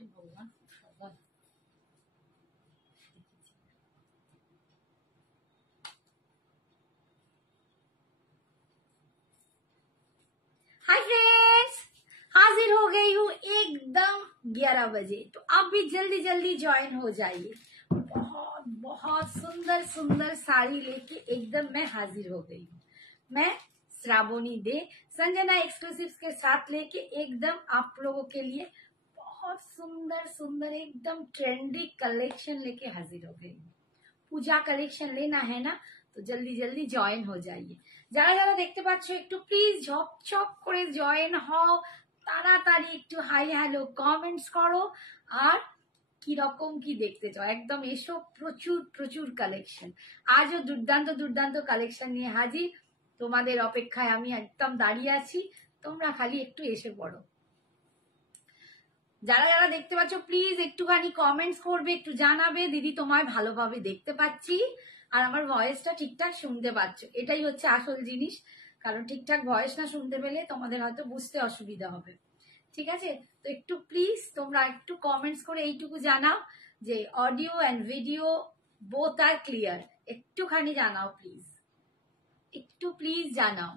ভগবান সদা hi friends, हाजिर हो गई हूँ एकदम 11 बजे। तो आप भी जल्दी जल्दी ज्वाइन हो जाइए। बहुत बहुत सुंदर सुंदर साड़ी लेके एकदम मैं हाजिर हो गई हूँ। मैं श्रावणी दे संजना एक्सक्लूसिव्स के साथ लेके एकदम आप लोगों के लिए बहुत सुंदर सुंदर एकदम ट्रेंडी कलेक्शन लेके हाजिर हो गई हूँ। पूजा कलेक्शन लेना है ना, तो जल्दी जल्दी জয়েন हो जाइए। যারা যারা দেখতে পাচ্ছ একটু প্লিজ ঝপঝপ করে জয়েন হও, তাড়াতাড়ি একটু হাই হ্যালো কমেন্টস করো, আর কি রকম কি দেখতে চাও একদম এসো। প্রচুর প্রচুর কালেকশন, আজও দুর্দান্ত দুর্দান্ত কালেকশন নিয়ে হাজির। তোমাদের অপেক্ষায় আমি একদম দাঁড়িয়ে আছি, তোমরা খালি একটু এসে পড়ো। যারা যারা দেখতে পাচ্ছ প্লিজ একটুখানি কমেন্টস করবে, একটু জানাবে দিদি তোমায় ভালোভাবে দেখতে পাচ্ছি আর আমার ভয়েসটা ঠিকঠাক শুনতে পাচ্ছ। এটাই হচ্ছে আসল জিনিস, কারণ ঠিকঠাক ভয়েস না শুনতে পেলে তোমাদের হয়তো বুঝতে অসুবিধা হবে। ঠিক আছে, তো একটু প্লিজ তোমরা একটু কমেন্টস করে এইটুকু জানাও যে audio and video both are clear. একটুখানি জানাও প্লিজ, একটু প্লিজ জানাও।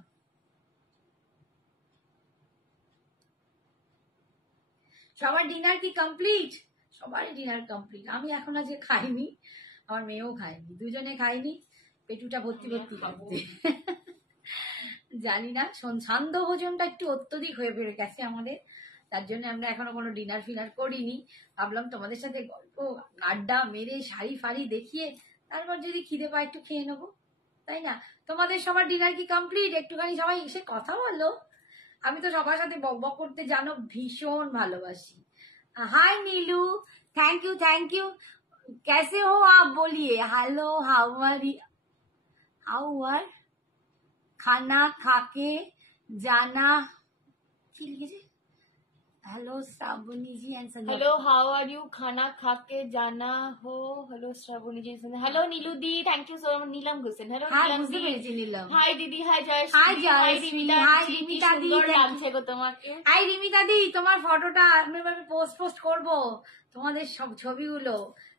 সবার ডিনার কি কমপ্লিট? সবারই ডিনার কমপ্লিট। আমি এখন আজ খাইনি, আমার মেয়েও খায়নি, দুজনে খাইনি, পেটুটা ভর্তি ভর্তি করতে জানি না। সান্ধ্য ভোজনটা একটু অত্যধিক হয়ে বেড়ে গেছে আমাদের, তার জন্য আমরা এখনো কোনো ডিনার ফিনার করিনি। ভাবলাম তোমাদের সাথে গল্প আড্ডা মেরে শাড়ি ফাড়ি দেখিয়ে তারপর যদি খিদে পায় একটু খেয়ে নেবো, তাই না? তোমাদের সবার ডিনার কি কমপ্লিট? একটুখানি সবাই এসে কথা বলো। আমি তো সবার সাথে বক বক করতে জানো ভীষণ ভালোবাসি। हाय नीलू, थैंक यू थैंक यू। कैसे हो आप? बोलिए हेलो, हाउ आर खाना खाके जाना। Hello Shravani ji and Sanjana. Hello, how are you? खाना खा के जाना हो। हेलो श्रावणी जी, हेलो नीलू दी, thank you so much. Neelam घुसेन, हेलो नीलम दी। नीलम हाय दीदी, हाय जय हाय हाय রিমিতা দি, লাগছে গো তোমাকে। হাই রিমিতা দি, তোমার ফটোটা আমি পোস্ট করব, তোমাদের সব ছবিগুলো।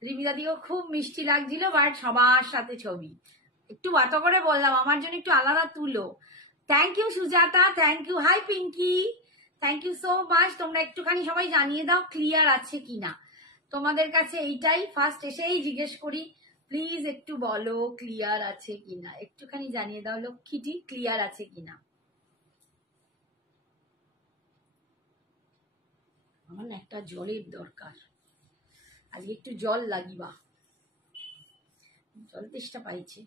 রিমিতা দিও খুব মিষ্টি লাগছিল, বাট সবার সাথে ছবি একটু বাতো করে বললাম আমার জন্য একটু আলাদা তুলো। Thank you Sujata, thank you. Hi Pinky, thank you so much. তোমরা একটুখানি সবাই জানিয়ে দাও ক্লিয়ার আছে কিনা। তোমাদের কাছে এইটাই ফার্স্ট এসেই জিজ্ঞেস করি, প্লিজ একটু বলো ক্লিয়ার আছে কিনা, একটুখানি জানিয়ে দাও লক্ষ্মীটি ক্লিয়ার আছে কিনা। আমার না একটা জলের দরকার, আজকে একটু জল লাগিবা, জল তেষ্টা পাইছে।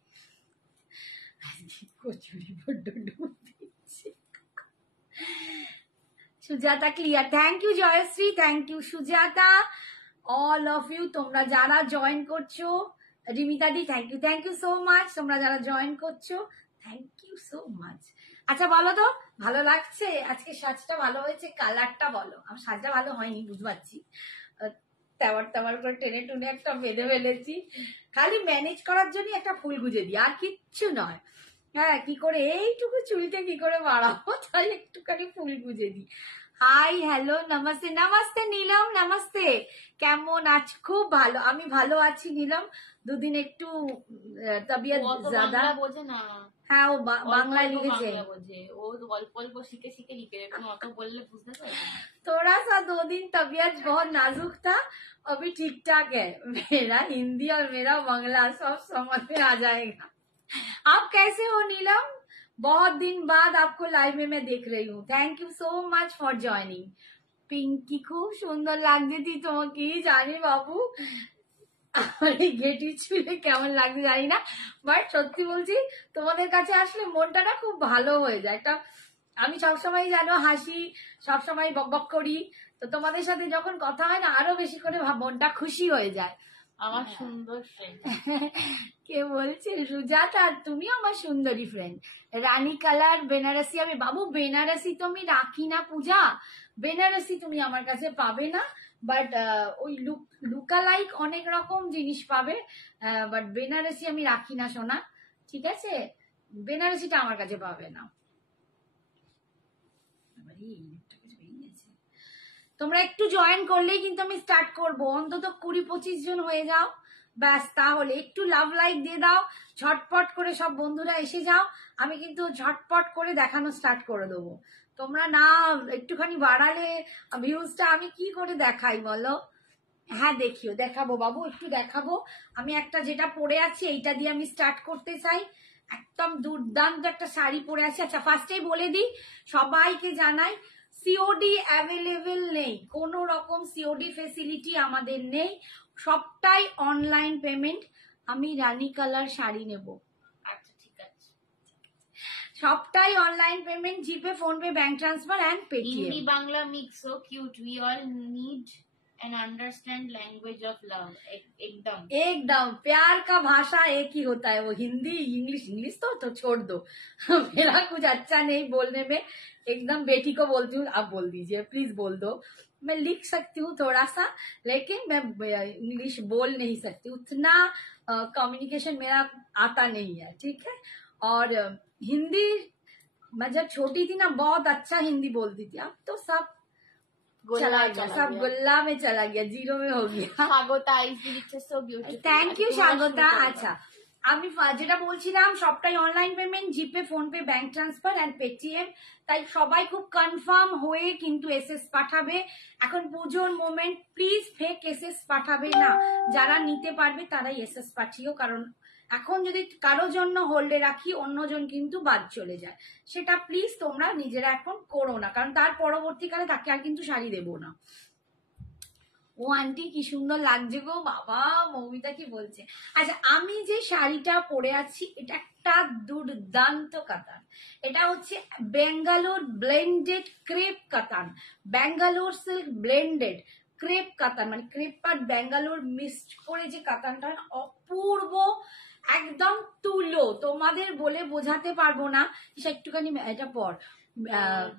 কচুরি বড্ড ডুব দিচ্ছে। Sujata clear, thank you Jayashree, thank you Sujata, all of you তোমরা যারা জয়েন করছো। রিমিতা দি থ্যাংক ইউ সো মাচ, তোমরা যারা জয়েন করছো থ্যাংক ইউ সো মাচ। আচ্ছা বলো তো ভালো লাগছে? আজকে সাজটা ভালো হয়েছে, কালারটা বলো। আমার সাজটা ভালো হয়নি বুঝতে পারছি, তেবার করে টেনে টুনে একটা বেঁধে ফেলেছি, খালি ম্যানেজ করার জন্য একটা ফুল গুজে দিই, আর কিচ্ছু নয়। হ্যাঁ, কি করে এইটুকু চুলটা কি করে বাড়াবো, তাই একটুখানি ফুল গুজে দিই। Hi hello namaste, namaste Neelam, namaste. কেমন আছো? খুব ভালো, আমি ভালো আছি নীলম। দুদিন একটু তবিয়ত জ্যাদা বোঝে না। হ্যাঁ, ও বাংলায় লিখেছে, ও অল্প অল্প শিখে শিখে লিখে রেখে অত বললে বুঝতে পারবে না। थोड़ा सा 2 दिन तबीयत बहुत नाजुक था, अभी ठीक ठाक है। मेरा हिंदी और मेरा बांग्ला सब समझ में आ जाएगा। आप कैसे हो नीलम? बहुत दिन बाद आपको लाइव में मैं देख रही हूँ। Thank you so much for joining. Pinky खूब सुंदर লাগছে ती তোমাকে, জানি বাবু আমার এই গেটি চুলে কেমন লাগছে জানি না, বাট সত্যি বলছি তোমাদের কাছে আসলে মনটা না খুব ভালো হয়ে যায়। একটা আমি সবসময় জানো হাসি, সবসময় বকবক করি, তো তোমাদের সাথে যখন কথা হয় না আরো বেশি করে মনটা খুশি হয়ে যায়। আমার সুন্দর ফ্রেন্ড কে বলছে? সুজাতা, তুমি আমার সুন্দরী ফ্রেন্ড। রানী কালার বেনারসি, আমি বাবু বেনারসি তো আমি রাখি না পূজা, বেনারসি তুমি আমার কাছে পাবে না, বাট ওই লুকা লাইক অনেক রকম জিনিস পাবে, বাট বেনারসি আমি রাখি না সোনা, ঠিক আছে? বেনারসিটা আমার কাছে পাবে না। তোমরা একটু জয়েন করলেই কিন্তু আমি স্টার্ট করব, অন্তত 20-25 জন হয়ে যাও ব্যাস, তাহলে একটু লাভ লাইক দিয়ে দাও, ঝটপট করে সব বন্ধুরা এসে যাও, আমি কিন্তু ঝটপট করে দেখানো স্টার্ট করে দেবো। তোমরা না একটুখানি বাড়ালে ভিউজটা আমি কি করে দেখাই বলো? হ্যাঁ দেখাবো বাবু, একটু দেখাবো। আমি একটা যেটা পরে আছি এইটা দিয়ে আমি স্টার্ট করতে চাই। একদম দুর্দান্ত একটা শাড়ি পরে আছি। আচ্ছা ফার্স্টেই বলে দিই, সবাইকে জানাই সিওডি অ্যাভেলেবেল নেই, কোনো রকম সিওডি ফেসিলিটি আমাদের নেই, সবটাই অনলাইন পেমেন্ট। আমি রানী কালার শাড়ি নেব, আচ্ছা ঠিক আছে, সবটাই অনলাइन पेमेंट, जीपे फोन पे bank transfer and Paytm. Hindi Bangla mix so cute, we all need and understand language of love। एकदम एकदम प्यार का भाषा एक ही होता है, वो हिंदी इंग्लिश। इंग्लिश तो छोड़ दो मेरा कुछ अच्छा नहीं बोलने में, एकदम बेटी को बोलती हूँ, आप बोल दीजिए प्लीज, बोल दो। मैं लिख सकती हूँ थोड़ा सा, लेकिन मैं इंग्लिश बोल नहीं सकती, उतना कम्युनिकेशन मेरा आता नहीं है, ठीक है। और हिंदी मैं जब छोटी थी ना बहुत अच्छा हिंदी बोलती थी, अब तो सब चला गया, सब गुल्ला में चला गया, जीरो में हो गया। Swagata is so beautiful, thank you Swagata. আচ্ছা আমি যেটা বলছিলাম, সবটাই online payment, GPay PhonePe bank transfer and Paytm. তাই সবাই খুব কনফার্ম হয়ে কিন্তু এসএস পাঠাবে, এখন পুজোর মোমেন্ট, প্লিজ ফেক এসএস পাঠাবে না, যারা নিতে পারবে তারাই এসএস পাঠিও, কারণ এখন যদি কারো জন্য হোল্ডে রাখি অন্যজন কিন্তু বাদ চলে যায়, সেটা প্লিজ তোমরা নিজেরা এখন করো না, কারণ তার পরবর্তীকালে তাকে আর কিন্তু শাড়ি দেবো না। ও আন্টি কি সুন্দর লাগছে গো বাবা, মৌমিতা কি বলছে। আচ্ছা আমি যে শাড়িটা পরে আছি এটা একটা দুর্দান্ত কাতান, এটা হচ্ছে বেঙ্গালোর ব্লেন্ডেড ক্রেপ কাতান, ব্যাঙ্গালোর সিল্ক ব্লেন্ডেড ক্রেপ কাতান, মানে ক্রেপ আর ব্যাঙ্গালোর মিক্সড করে যে কাতানটা অপূর্ব, একদম তুলো, তোমাদের বলে বোঝাতে পারবো না। একটুখানি এটা পর,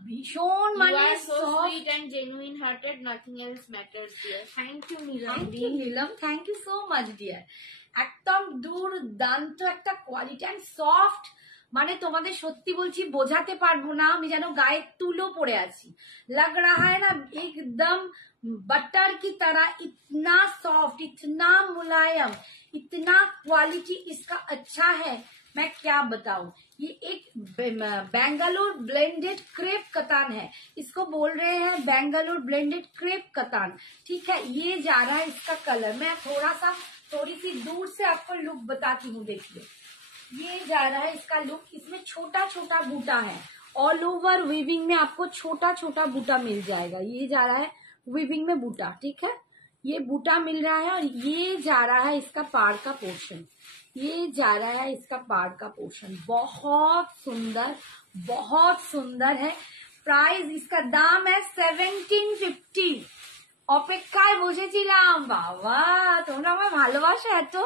ভীষণ মানে sweet and genuine hearted, nothing else matters dear। thank you Neelam, thank you so much dear. একদম দুর্দান্ত একটা কোয়ালিটি এন্ড সফট, মানে তোমাদের সত্যি বলছি বোঝাতে পারবো না, আমি যেন গায়ে তুলো পরে আছি, लग रहा है ना एकदम बटर की तरह, इतना सॉफ्ट, इतना मुलायम, इतना क्वालिटी इसका अच्छा है, मैं क्या बताऊं। ये एक बेंगलोर ब्लेंडेड क्रेप कतान है, इसको बोल रहे हैं बेंगलोर ब्लेंडेड क्रेप कतान, ठीक है। ये जा रहा है इसका कलर, मैं थोड़ी सी दूर से आपको लुक बताती हूँ, देखिए ये जा रहा है इसका लुक, इसमें छोटा छोटा बूटा है, ऑल ओवर वीविंग में आपको छोटा छोटा बूटा मिल जाएगा, ये जा रहा है वीविंग में बूटा, ठीक है, ये बूटा मिल रहा है। और ये जा रहा है इसका पाड़ का पोर्शन, ये जा रहा है इसका पाड़ का पोर्शन, बहुत सुंदर है। प्राइस इसका दाम है 1750। অপেক্ষায় বসেছিলাম বাবা, তোমরা আমার ভালোবাসো এত,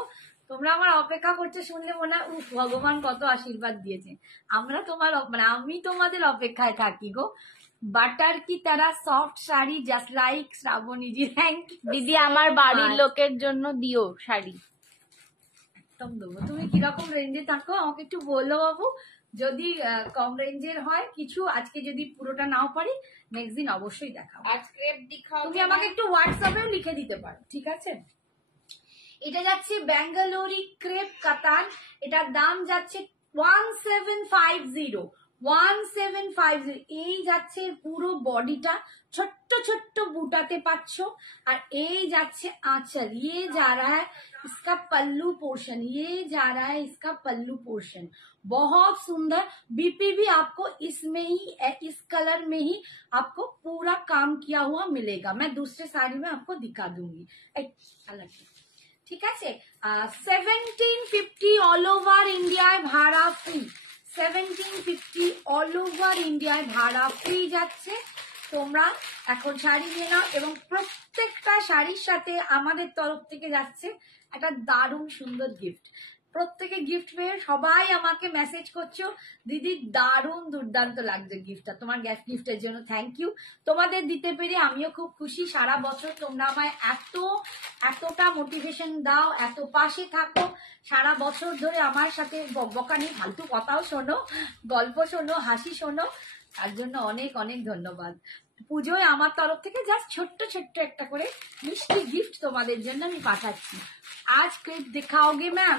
তোমরা আমার অপেক্ষা করতে শুনলে মনে হয় উফ ভগবান কত আশীর্বাদ দিয়েছে। আমরা তোমার মানে আমি তোমাদের অপেক্ষায় থাকি গো। বাটার কি তারা soft sari, just like Shrabani ji, thank you দিদি, আমার বাড়ির লোকের জন্য দিও শাড়ি। একদম দেবো। তুমি কিরকম রেঞ্জে থাকো আমাকে একটু বলো বাবু, যদি কম রেঞ্জের হয় কিছু, আজকে যদি পুরোটা নাও পারি নেক্সট দিন অবশ্যই দেখাবো। আজ ক্রেপ দেখাও, তুমি আমাকে একটু হোয়াটসঅ্যাপেও লিখে দিতে পারো, ঠিক আছে। এটা যাচ্ছে বেঙ্গালোরি ক্রেপ কাতান, এটার দাম যাচ্ছে 1750। এই যাচ্ছে পুরো বডিটা ছোট্ট ছোট্ট বুটাতে পাচ্ছ, আর এই যাচ্ছে आंचल, ये जा रहा है इसका पल्लू पोर्शन, ये जा रहा है इसका पल्लू पोर्शन, बहुत सुंदर। बीपी भी आपको इसमें ही, इस कलर में ही आपको पूरा काम किया हुआ मिलेगा, मैं दूसरे साड़ी में आपको दिखा दूंगी अलग, ঠিক আছে। 1750 অল ওভার ইন্ডিয়ায় ভাড়া ফ্রি, 1750 অল ওভার ইন্ডিয়ায় ভাড়া ফ্রি যাচ্ছে। তোমরা এখন শাড়ি নিয়ে নাও, এবং প্রত্যেকটা শাড়ির সাথে আমাদের তরফ থেকে যাচ্ছে একটা দারুণ সুন্দর গিফট। প্রত্যেকে গিফট পেয়ে সবাই আমাকে মেসেজ করছো, দিদি দারুণ দুর্দান্ত লাগছে গিফটটা, তোমার গিফটের জন্য থ্যাংক ইউ। তোমাদের দিতে পেরে আমিও খুব খুশি। সারা বছর তোমরা আমায় এতটা মোটিভেশন দাও, এত পাশে থাকো, সারা বছর ধরে আমার সাথে বকবকানি ফালতু কথাও শোনো, গল্প শোনো, হাসি শোনো, তার জন্য অনেক অনেক ধন্যবাদ। পুজোয় আমার তরফ থেকে জাস্ট ছোট্ট ছোট্ট একটা করে মিষ্টি गिफ्ट তোমাদের জন্য আমি পাঠাচ্ছি। आज क्रेप दिखाओगे मैम?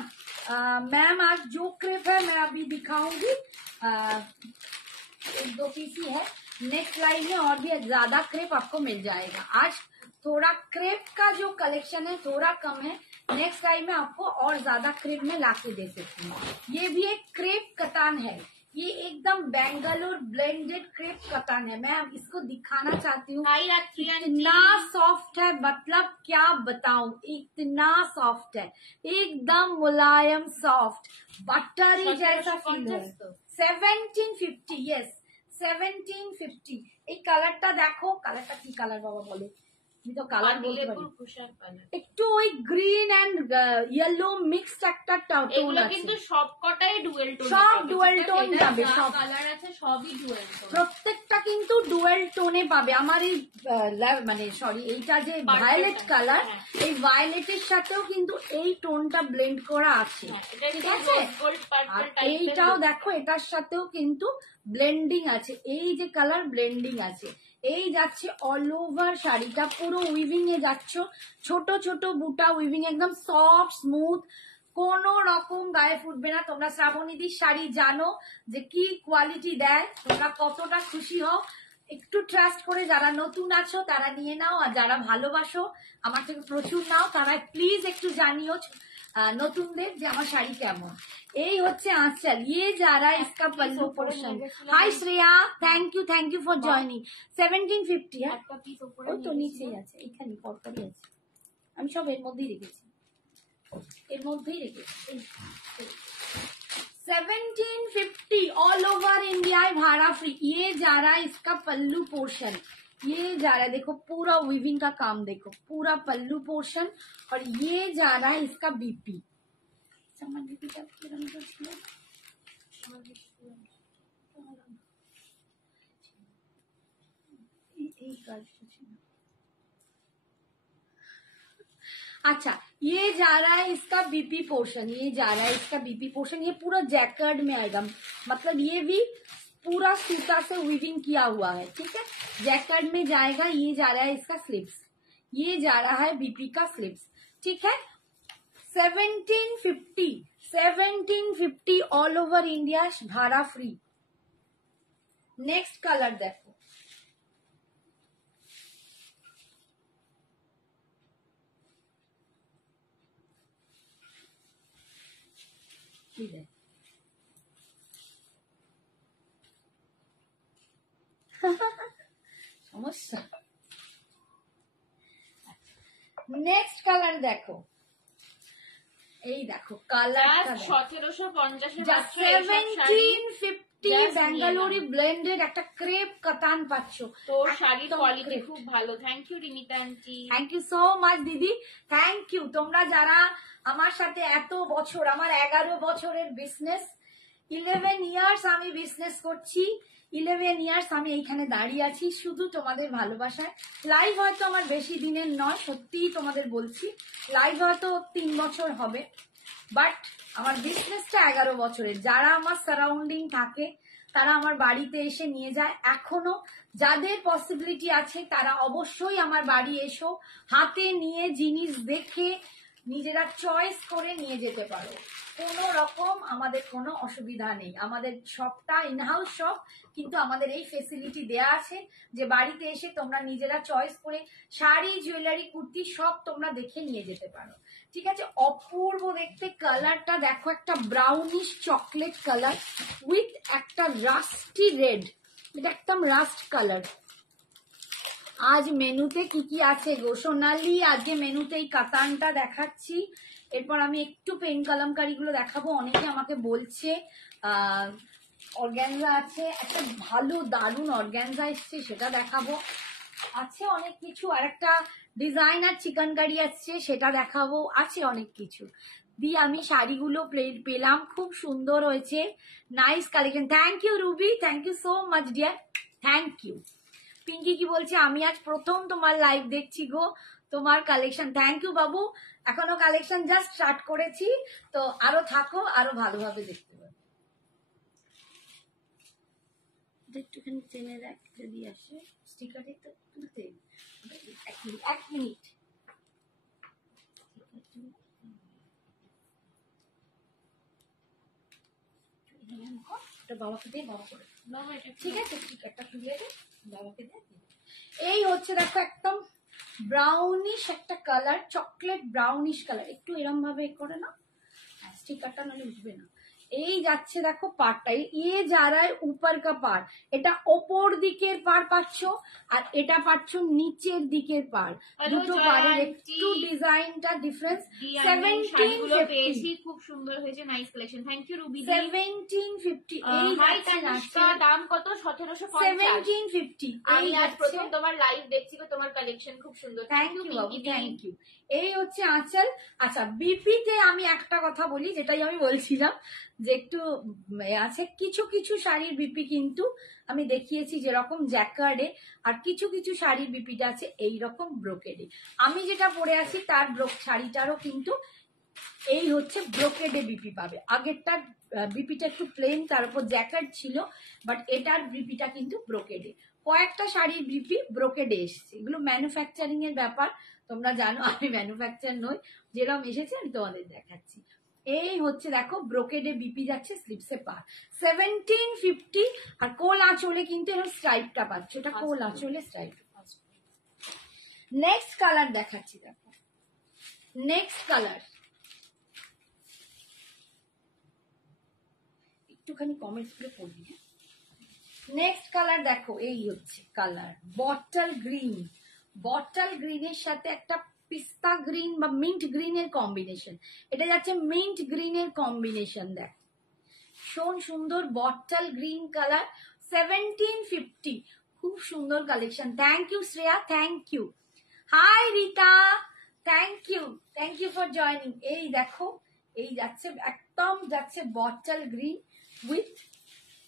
मैम आज जो क्रेप है मैं अभी दिखाऊंगी, एक दो पीस ही है। नेक्स्ट लाइन में और भी ज्यादा क्रेप आपको मिल जाएगा। आज थोड़ा क्रेप का जो कलेक्शन है थोड़ा कम है, नेक्स्ट टाइम में आपको और ज्यादा क्रेप में लाके दे सकती हूँ। ये भी एक क्रेप कतान है, ये एकदम बेंगलोर ब्लेंडेड क्रेप कतान है। मैं इसको दिखाना चाहती हूँ, हाय रात्रि आंटी। इतना सॉफ्ट है, मतलब क्या बताऊं, इतना सॉफ्ट है, एकदम मुलायम सॉफ्ट बटरी जैसा फील है। 1750, यस 1750। এই কালারটা দেখো, কালারটা কি কালার বাবা বলে, আমি তো কালার বলতে পারি, একটু ওই গ্রিন এন্ড ইয়েলো মিক্সড একটা টোন আছে, কিন্তু সব কটাই ডুয়েল টোন, সব ডুয়েল টোন পাবে, সব কালার আছে সবই ডুয়েল টোন, প্রত্যেকটা কিন্তু ডুয়েল টোনে পাবে। আমার এই মানে সরি এইটা যে ভায়োলেট কালার, এই ভায়োলেটের সাথেও কিন্তু এই টোনটা ব্লেন্ড করা আছে, ঠিক আছে। আর এইটাও দেখো, এটার সাথেও কিন্তু ব্লেন্ডিং আছে, এই যে কালার ব্লেন্ডিং আছে। এই যাচ্ছে অল ওভার শাড়িটা, পুরো উইভিং এ যাচ্ছ, ছোট ছোট বুটা উইভিং, একদম সফট স্মুথ, কোন রকম গায়ে ফুটবে না। তোমরা শ্রাবণীদির শাড়ি জানো যে কি কোয়ালিটি দেয়, তোমরা কতটা খুশি হও। একটু ট্রাস্ট করে যারা নতুন আছো তারা নিয়ে নাও, আর যারা ভালোবাসো আমার থেকে প্রচুর নাও, তারা প্লিজ একটু জানিও নতুনদের যে আমার শাড়ি কেমন। এই হচ্ছে আঁচল, ये जा रहा है इसका pallu portion. Hi Shreya, thank you for joining. 1750 है, ওই তো নিচেই আছে, এখানে পরপরই আছে, আমি সব এর মধ্যেই রেখেছি, এর মধ্যেই রেখেছি। 1750 ऑल ओवर इंडिया भाड़ा फ्री। ये जा रहा है इसका पल्लू पोर्शन, ये जा रहा है, देखो पूरा वीविंग का काम, देखो पूरा पल्लू पोर्शन, और ये जा रहा है इसका बीपी। अच्छा, ये जा रहा है इसका बीपी पोर्शन, ये जा रहा है इसका बीपी पोर्शन, ये पूरा जैकेट में आएगा, मतलब ये भी पूरा सूता से वीविंग किया हुआ है, ठीक है। जैकेट में जाएगा, ये जा रहा है इसका स्लीव्स, ये जा रहा है बीपी का स्लीव्स, ठीक है। 1750 ऑल ओवर इंडिया भाड़ा फ्री। नेक्स्ट कलर देखो, ठीक है, সমস্যা। নেক্সট কালার দেখো, এই দেখো কালারটা 1750 বেঙ্গালোরি ব্লেন্ডেড একটা ক্রেপ কাতান পাচ্ছ। তোর শাড়ির কোয়ালিটি খুব ভালো। Thank you Rimita aunty, thank you so much দিদি, থ্যাংক ইউ। তোমরা যারা আমার সাথে এত বছর, আমার 11 বছরের বিজনেস, 11 ইয়ার্স আমি বিজনেস করছি, 11 ইয়ার্স আমি এইখানে দাঁড়িয়ে আছি শুধু তোমাদের ভালোবাসায়। লাইভ হয়তো আমার বেশি দিনের নয়, সত্যিই তোমাদের বলছি, লাইভ হয়তো 3 বছর হবে, বাট আমার বিজনেসটা 11 বছরের। যারা আমার সারাউন্ডিং থাকে তারা আমার বাড়িতে এসে নিয়ে যায়, এখনো যাদের পসিবিলিটি আছে তারা অবশ্যই আমার বাড়ি এসো, হাতে নিয়ে জিনিস দেখে নিজেরা চয়েস করে নিয়ে যেতে পারো, কোনো রকম আমাদের কোনো অসুবিধা নেই। আমাদের শপটা ইনহাউস শপ, কিন্তু আমাদের এই ফেসিলিটি দেয়া আছে যে বাড়িতে এসে তোমরা নিজেরা চয়েস করে শাড়ি, জুয়েলারি, কুর্তি সব তোমরা দেখে নিয়ে যেতে পারো, ঠিক আছে। অপূর্ব দেখতে, কালারটা দেখো, একটা ব্রাউনিশ চকলেট কালার উইথ একটা রাস্টি রেড, এটা একদম রাস্ট কালার। আজ মেনুতে কি কি আছে গো সোনালি, আজকে মেনুতে এই কাতানটা দেখাচ্ছি, এরপর আমি একটু পেন কালামকারি গুলো দেখাবো। অনেকে আমাকে বলছে অর্গ্যানজা আছে, একটা ভালো দারুণ অর্গ্যানজা এসছে, সেটা দেখাবো। আছে অনেক কিছু, আর একটা ডিজাইনার চিকেন কারি আসছে, সেটা দেখাবো, আছে অনেক কিছু। দিয়ে আমি শাড়িগুলো পেলাম, খুব সুন্দর হয়েছে, nice collection. Thank you Ruby, thank you so much dear, thank you. Pinky কি বলছে, আমি আজ প্রথম তোমার লাইভ দেখছি গো, তোমার কালেকশন, থ্যাংক ইউ বাবু। এখনো কালেকশন জাস্ট স্টার্ট করেছি, তো আরো থাকো, আরো ভালোভাবে দেখতে পাবো। একটুখানি টেনে দেখ যদি আসে, স্টিকারে তো তুলতে 1 মিনিট। বাবাকে দিয়ে বাবা করে, ঠিক আছে স্টিকারটা খুলিয়ে দে বাবাকে দিয়ে। এই হচ্ছে দেখো একদম ব্রাউনিশ একটা কালার, চকলেট ব্রাউনিশ কালার, একটু এরম ভাবে করে না, স্টিকারটা নাহলে উঠবে না। এই যাচ্ছে দেখো পাড়টা, ये जा रहा है ऊपर का पार्ट, এটা ওপর দিকের পাড় পাচ্ছ আর এটা পাচ্ছ নিচের দিকের পাড়, দুটো পাড়ের একটু ডিজাইনটা ডিফারেন্স। 1750 পেয়েছি, খুব সুন্দর হয়েছে, nice collection. Thank you Ruby. 1750 এই হাই যাচ্ছে তানুষ্কা, দাম কত? 1750। 1750 আমি এই আজ যাচ্ছে। প্রথম তোমার লাইভ দেখছি, তোমার কালেকশন খুব সুন্দর। Thank you Babu, thank you. এই হচ্ছে আঁচল। আচ্ছা বিপিতে আমি একটা কথা বলি, যেটাই আমি বলছিলাম যে একটু আছে কিছু কিছু শাড়ির বিপি কিন্তু আমি দেখিয়েছি যেরকম জ্যাকার্ডে, আর কিছু কিছু শাড়ির বিপিটা আছে এইরকম ব্রোকেডে। আমি যেটা পরে আছি তার শাড়িটারও কিন্তু এই হচ্ছে ব্রোকেডে বিপি পাবে। আগেরটার বিপিটা একটু প্লেন, তার উপর জ্যাকার্ড ছিল, বাট এটার বিপিটা কিন্তু ব্রোকেডে। কয়েকটা শাড়ির বিপি ব্রোকেডে এসছে, এগুলো ম্যানুফ্যাকচারিং এর ব্যাপার, তোমরা জানো আমি ম্যানুফ্যাকচার নই, যেরকম এসেছে আমি তোমাদের দেখাচ্ছি। এই হচ্ছে দেখো ব্রোকেডে বিপি যাচ্ছে, স্লিপসে পার 1750, আর কোল আঁচলে কিন্তু এরকম স্ট্রাইপটা পাচ্ছ, এটা কোল আঁচলে স্ট্রাইপ। নেক্সট কালার দেখাচ্ছি, দেখো নেক্সট কালার একটুখানি কমেন্ট করে পড়বি। নেক্সট কালার দেখো, এই হচ্ছে কালার বটল গ্রিন, বটল গ্রিনের সাথে একটা পিস্তা গ্রিন বা মিন্ট গ্রিনের কম্বিনেশন, এটা যাচ্ছে মিন্ট গ্রিনের কম্বিনেশন। দেখো ভীষণ সুন্দর বটল গ্রিন কালার, 1750, খুব সুন্দর collection. Thank you Shreya, thank you. Hi Rita, thank you for joining. এই দেখো এই যাচ্ছে একদম যাচ্ছে বটল গ্রিন উইথ,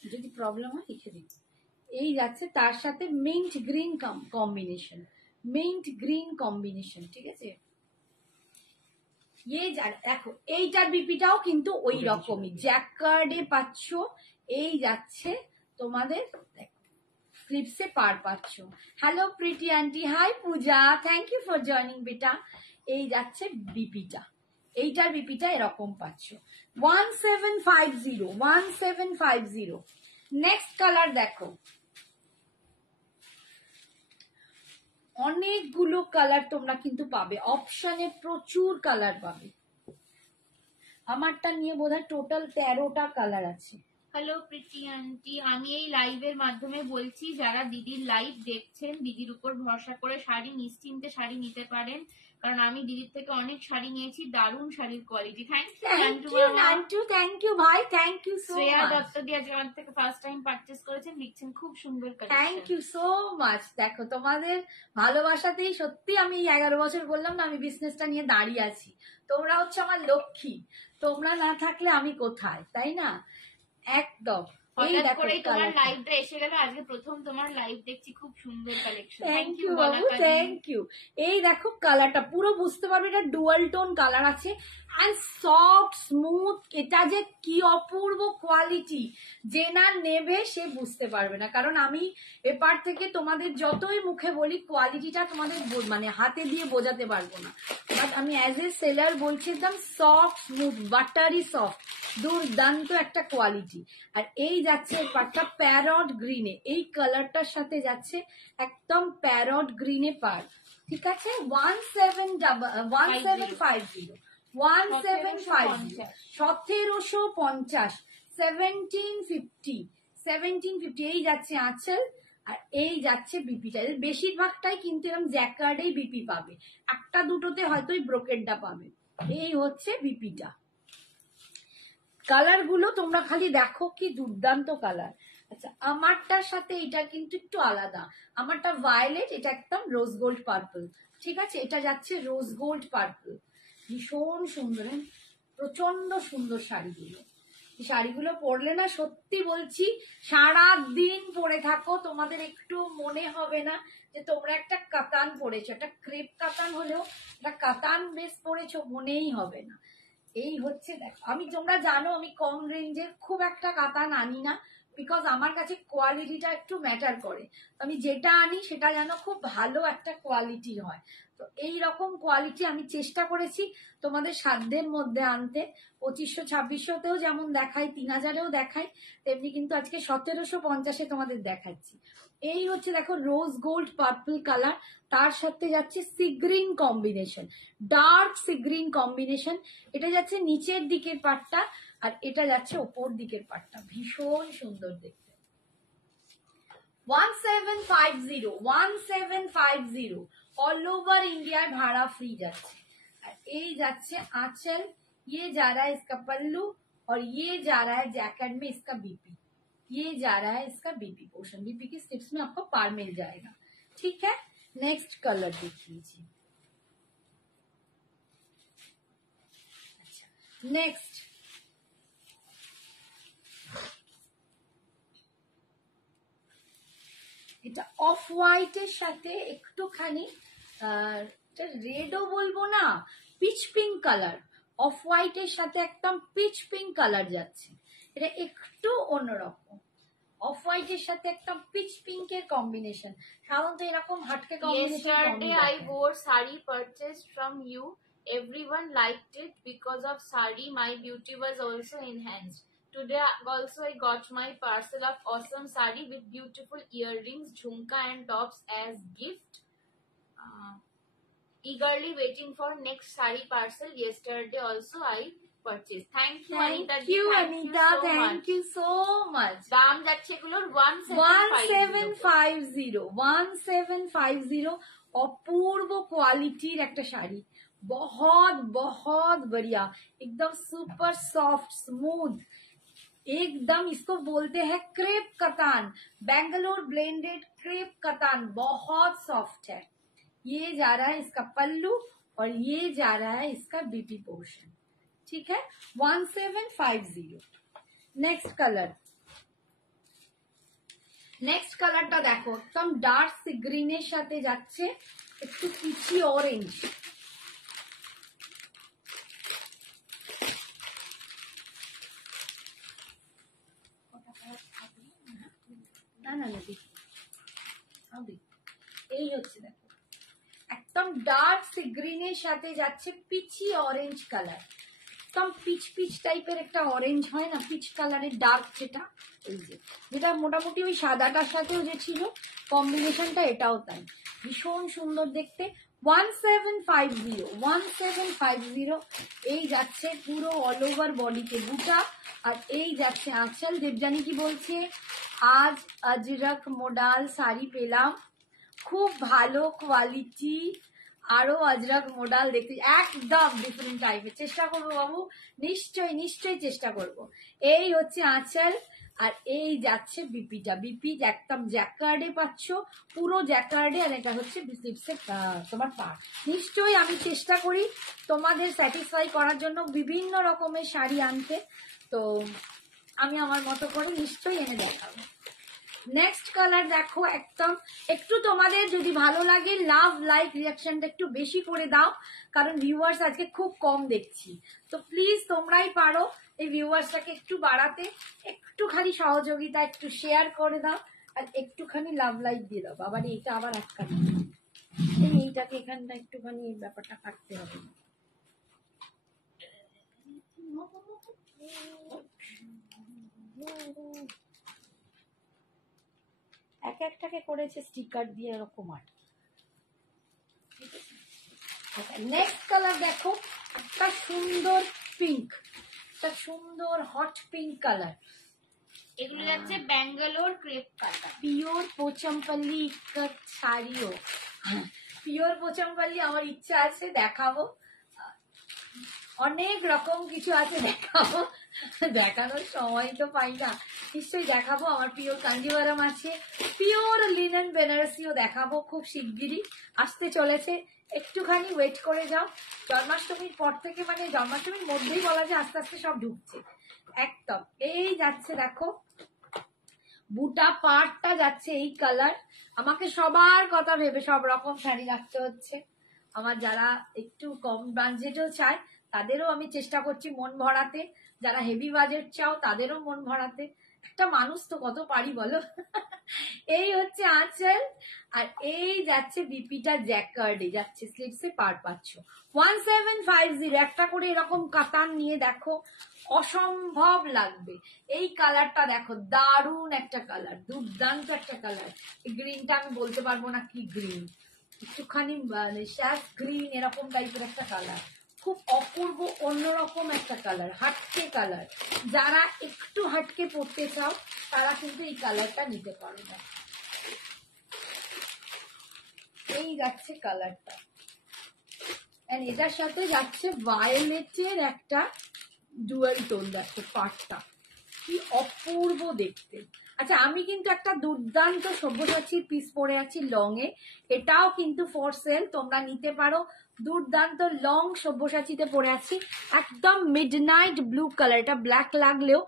যদি প্রবলেম হয় লিখে দিই, এই যাচ্ছে তার সাথে mint green combination, mint green combination, ঠিক আছে। দেখো এইটার বিপিটাও কিন্তু ওই রকমই জ্যাকার্ডে পাচ্ছ, এই যাচ্ছে তোমাদের স্লিপসে পার পাচ্ছ। Hello pretty aunty, hi Puja, thank you for joining বেটা। এই যাচ্ছে বিপিটা, এইটার বিপিটা এরকম পাচ্ছ 1750। নেক্সট কালার দেখো, অনেকগুলো কালার তোমরা কিন্তু পাবে, অপশনে প্রচুর কালার পাবে। আমারটা নিয়ে বোধহয় টোটাল 13টা কালার আছে। হ্যালো প্রীতি আন্টি, আমি এই লাইভের মাধ্যমে বলছি যারা দিদির লাইভ দেখছেন, দিদির উপর ভরসা করে শাড়ি নিশ্চিন্তে শাড়ি নিতে পারেন, কারণ আমি দিদির থেকে অনেক শাড়ি নিয়েছি, দারুণ শাড়ির quality. Thank you thank you ভাই, thank you so Shreya much. Dutta দিয়ে আজ আমার থেকে ফার্স্ট টাইম পারচেজ করেছেন, লিখছেন খুব সুন্দর collection. Thank you so much. দেখো তোমাদের ভালোবাসাতেই সত্যি আমি 11 বছর বললাম না আমি বিজনেসটা নিয়ে দাঁড়িয়ে আছি, তোমরা হচ্ছে আমার লক্ষ্মী, তোমরা না থাকলে আমি কোথায়, তাই না? একদম। হঠাৎ করে তোমার লাইভটা এসে গেল, আজকে প্রথম তোমার লাইভ দেখছি, খুব সুন্দর collection. Thank you Babu, thank you. এই দেখো কালারটা পুরো বুঝতে পারবে, এটা ডুয়াল টোন কালার আছে এন্ড সফট স্মুথ, এটা যে কি অপূর্ব কোয়ালিটি, যে না নেবে সে বুঝতে পারবে না, কারণ আমি এপার থেকে তোমাদের যতই মুখে বলি কোয়ালিটিটা তোমাদের মানে হাতে দিয়ে বোঝাতে পারবো না, বাট আমি অ্যাজ এ সেলার বলছি একদম সফট স্মুথ বাটারি সফট, দুর্দান্ত একটা কোয়ালিটি। আর এই যাচ্ছে পাটটা প্যারট গ্রিনে, এই কালারটার সাথে যাচ্ছে একদম প্যারট গ্রিনে পার, ঠিক আছে। 1750 1750 এই যাচ্ছে আঁচল, আর এই যাচ্ছে বিপিটা। বেশিরভাগটাই কিন্তু এরকম জ্যাকার্ডেই বিপি পাবে, একটা দুটোতে হয়তো ব্রোকেডটা পাবে। এই হচ্ছে বিপিটা। কালার গুলো তোমরা খালি দেখো কি দুর্দান্ত কালার। আচ্ছা আমারটার সাথে এটা কিন্তু একটু আলাদা, আমারটা ভায়োলেট, এটা একদম রোজ গোল্ড পার্পল, ঠিক আছে। এটা যাচ্ছে রোজ গোল্ড পার্পল, ভীষণ সুন্দর, প্রচন্ড সুন্দর শাড়িগুলো। শাড়িগুলো পরলে না সত্যি বলছি সারা দিন পরে থাকো, তোমাদের একটু মনে হবে না যে তোমরা একটা কাতান পরেছো, একটা ক্রেপ কাতান হলেও একটা কাতান বেশ পরেছো মনেই হবে না। এই হচ্ছে দেখো, আমি তোমরা জানো আমি কম রেঞ্জের খুব একটা কাতান আনি না, বিকজ আমার কাছে কোয়ালিটিটা একটু ম্যাটার করে। আমি যেটা আনি সেটা যেন খুব ভালো একটা কোয়ালিটির হয়। তো এই রকম কোয়ালিটি আমি চেষ্টা করেছি তোমাদের সাধ্যের মধ্যে আনতে। 2500-2600তেও যেমন দেখাই, 3000এও দেখাই, তেমনি কিন্তু আজকে 1750-এ তোমাদের দেখাচ্ছি। এই হচ্ছে দেখো রোজ গোল্ড পার্পল কালার, তার সাথে যাচ্ছে sea green combination, dark sea green combination. এটা যাচ্ছে নিচের দিকের পাটটা, আর এটা যাচ্ছে ওপর দিকের পাটটা, ভীষণ সুন্দর দেখতে। 1750 ऑल ओवर इंडिया भाड़ा फ्री जाচ্ছে। আর এই যাচ্ছে आंचल, ये जा रहा है इसका पल्लू, और ये जा रहा है जैकेट में इसका बीपी, ये जा रहा है इसका बीपी पोर्शन, बीपी की स्ट्रिप्स में आपको पार मिल जाएगा। ठीक है, नेक्स्ट कलर देख लीजिए। अच्छा, नेक्स्ट এটা অফ হোয়াইটের সাথে একটুখানি রেডও বলবো না, পিচ পিঙ্ক কালার, অফ হোয়াইটের সাথে একদম পিচ পিঙ্ক কালার যাচ্ছে। এটা একটু অন্যরকম, অফ হোয়াইটের সাথে একদম পিচ পিঙ্কের কম্বিনেশন। সাধারণত এরকম হাটকে combination. Yesterday I wore sari purchased from you. Everyone liked it because of sari. My beauty was also enhanced. Today also I got my parcel of awesome sari with beautiful earrings, jhumka and tops as gift. Eagerly waiting for next sari parcel. Yesterday also I purchased. Thank you, Anita. Thank you, Anita. Thank you so much. দাম যাচ্ছে এগুলোর 1750 অপূর্ব কোয়ালিটির একটা শাড়ি, बहुत बहुत बढ़िया, एकदम super soft smooth, एकदम इसको बोलते हैं क्रेप कतान, बेंगलोर ब्लेंडेड क्रेप कतान, बहुत सॉफ्ट है। ये जा रहा है इसका पल्लू, और ये जा रहा है इसका बीपी पोर्शन। ठीक है, 1750। नेक्स्ट कलर, नेक्स्ट कलरটা দেখো একদম ডার্ক সি গ্রিনের সাথে যাচ্ছে একটু পিচি অরেঞ্জ। না না না দেখি, এই হচ্ছে দেখো একদম ডার্ক সি গ্রিনের সাথে যাচ্ছে পিচি অরেঞ্জ কালার, একদম পিচ পিচ টাইপের একটা অরেঞ্জ হয় না, পিচ কালারের ডার্ক, যেটা এই যে যেটা মোটামুটি ওই সাদাটার সাথেও যে ছিল কম্বিনেশনটা, এটাও তাই, ভীষণ সুন্দর দেখতে। 1750 এই যাচ্ছে পুরো অল ওভার বডিতে বুটা, আর এই যাচ্ছে আঁচল। দেবজানি কি বলছে, আজ अजरक मोडाल শাড়ি পেলাম, খুব ভালো কোয়ালিটি, আরো अजरक मोडाल দেখতে একদম ডিফারেন্ট টাইপের। চেষ্টা করবো বাবু, নিশ্চয়ই নিশ্চয়ই চেষ্টা করব। এই হচ্ছে আঁচল, আর এই যাচ্ছে বিপিটা, বিপি একদম জ্যাকার্ডে পাচ্ছ, পুরো জ্যাকার্ডে, আর এটা হচ্ছে স্লিপসে তোমার পার। নিশ্চয়ই আমি চেষ্টা করি তোমাদের স্যাটিসফাই করার জন্য বিভিন্ন রকমের শাড়ি আনতে, তো আমি আমার মতো করে নিশ্চয়ই এনে দেখাবো। নেক্সট কালার দেখো, একদম একটু তোমাদের যদি ভালো লাগে লাভ লাইক রিয়াকশনটা একটু বেশি করে দাও, কারণ ভিউয়ার্স আজকে খুব কম দেখছি, তো প্লিজ তোমরাই পারো এই ভিউয়ার্সটাকে একটু বাড়াতে, একটুখানি সহযোগিতা, একটু শেয়ার করে দাও, আর একটুখানি লাভ লাইক দিয়ে দাও। বাবার এইটা আবার আটকানো, এইটাকে এখানটা একটুখানি এই ব্যাপারটা কাটতে হবে। এক একটাকে করেছে স্টিকার দিয়ে এরকম আট। নেক্সট কালার দেখো, একটা সুন্দর পিঙ্ক, একটা সুন্দর হট পিঙ্ক কালার, এগুলো যাচ্ছে Bangalore crepe colour, pure Pochampally শাড়িও, পিওর পোচমপল্লি আমার ইচ্ছা আছে দেখাবো, অনেক রকম কিছু আছে দেখাবো, দেখানোর সময় তো পাই না, নিশ্চয়ই দেখাবো। আমার পিওর কাঞ্জিভারাম আছে, পিওর লিনেন বেনারসিও দেখাবো খুব শিগগিরই, আসতে চলেছে, একটুখানি ওয়েট করে যাও। জন্মাষ্টমীর পর থেকে, মানে জন্মাষ্টমীর মধ্যেই বলা যায় আস্তে আস্তে সব ঢুকছে একদম। এই যাচ্ছে দেখো বুটা পাটটা যাচ্ছে এই কালার। আমাকে সবার কথা ভেবে সব রকম শাড়ি রাখতে হচ্ছে, আমার যারা একটু কম বাজেটও চায় তাদেরও আমি চেষ্টা করছি মন ভরাতে, যারা হেভি বাজেট চাও তাদেরও মন ভরাতে। একটা মানুষ তো কত পারি বলো। এই হচ্ছে আঁচল, আর এই যাচ্ছে বিপিটা জ্যাকার্ডে যাচ্ছে, স্লিভসে পার পাচ্ছ 1750। একটা করে এরকম কাতান নিয়ে দেখো, অসম্ভব লাগবে। এই কালারটা দেখো, দারুণ একটা কালার, দুর্দান্ত একটা কালার। এই গ্রিনটা আমি বলতে পারবো না কি গ্রিন, একটুখানি শ্যাফ গ্রিন এরকম টাইপের একটা কালার, খুব অপূর্ব অন্যরকম একটা কালার, হাটকে কালার। যারা একটু হাটকে পড়তে চাও তারা কিন্তু এই কালারটা নিতে পারো না। এই যাচ্ছে কালারটা, এটার সাথে যাচ্ছে ভায়োলেটের একটা ডুয়াল টোন, দেখো পাটটা কি অপূর্ব দেখতে। আচ্ছা, আমি কিন্তু একটা দুর্দান্ত সব্যসাচীর পিস পরে আছি লং এ, এটাও কিন্তু ফর সেল, তোমরা নিতে পারো। দুর্দান্ত লং সব্যসাচীতে পরে আছি, একদম মিডনাইট ব্লু কালার, এটা ব্ল্যাক লাগলেও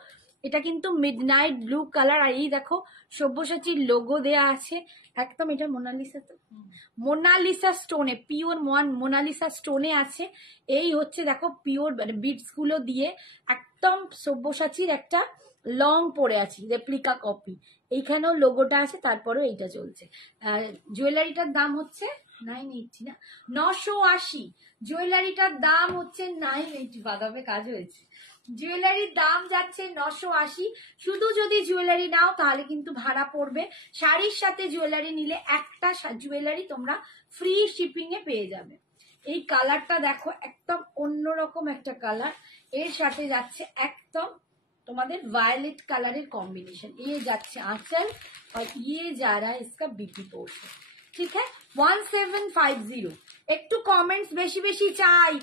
এটা কিন্তু মিডনাইট ব্লু কালার। আর এই দেখো সব্যসাচীর লোগো দেয়া আছে একদম, এটা মোনালিসা, তো মোনালিসা স্টোনে, পিওর মোনালিসা স্টোনে আছে। এই হচ্ছে দেখো পিওর বিটস গুলো দিয়ে একদম সব্যসাচীর একটা লং পরে আছি, রেপ্লিকা কপি। এইখানেও লোগোটা আছে, তারপরেও এইটা চলছে। জুয়েলারিটার দাম হচ্ছে 980 না 980, জুয়েলারিটার দাম হচ্ছে 980। বাদামে কাজ হয়েছে, জুয়েলারির দাম যাচ্ছে 980। শুধু যদি জুয়েলারি নাও তাহলে কিন্তু ভাড়া পড়বে, শাড়ির সাথে জুয়েলারি নিলে একটা জুয়েলারি তোমরা ফ্রি শিপিং এ পেয়ে যাবে। এই কালারটা দেখো, একদম অন্যরকম একটা কালার, এর সাথে যাচ্ছে একদম তোমাদের वायलेट কালারের কম্বিনেশন। ये যাচ্ছে आंचल और ये जा रहा है इसका बीपी पोर्शन, ठीक है। 1750। একটু কমেন্টস বেশি বেশি চাই,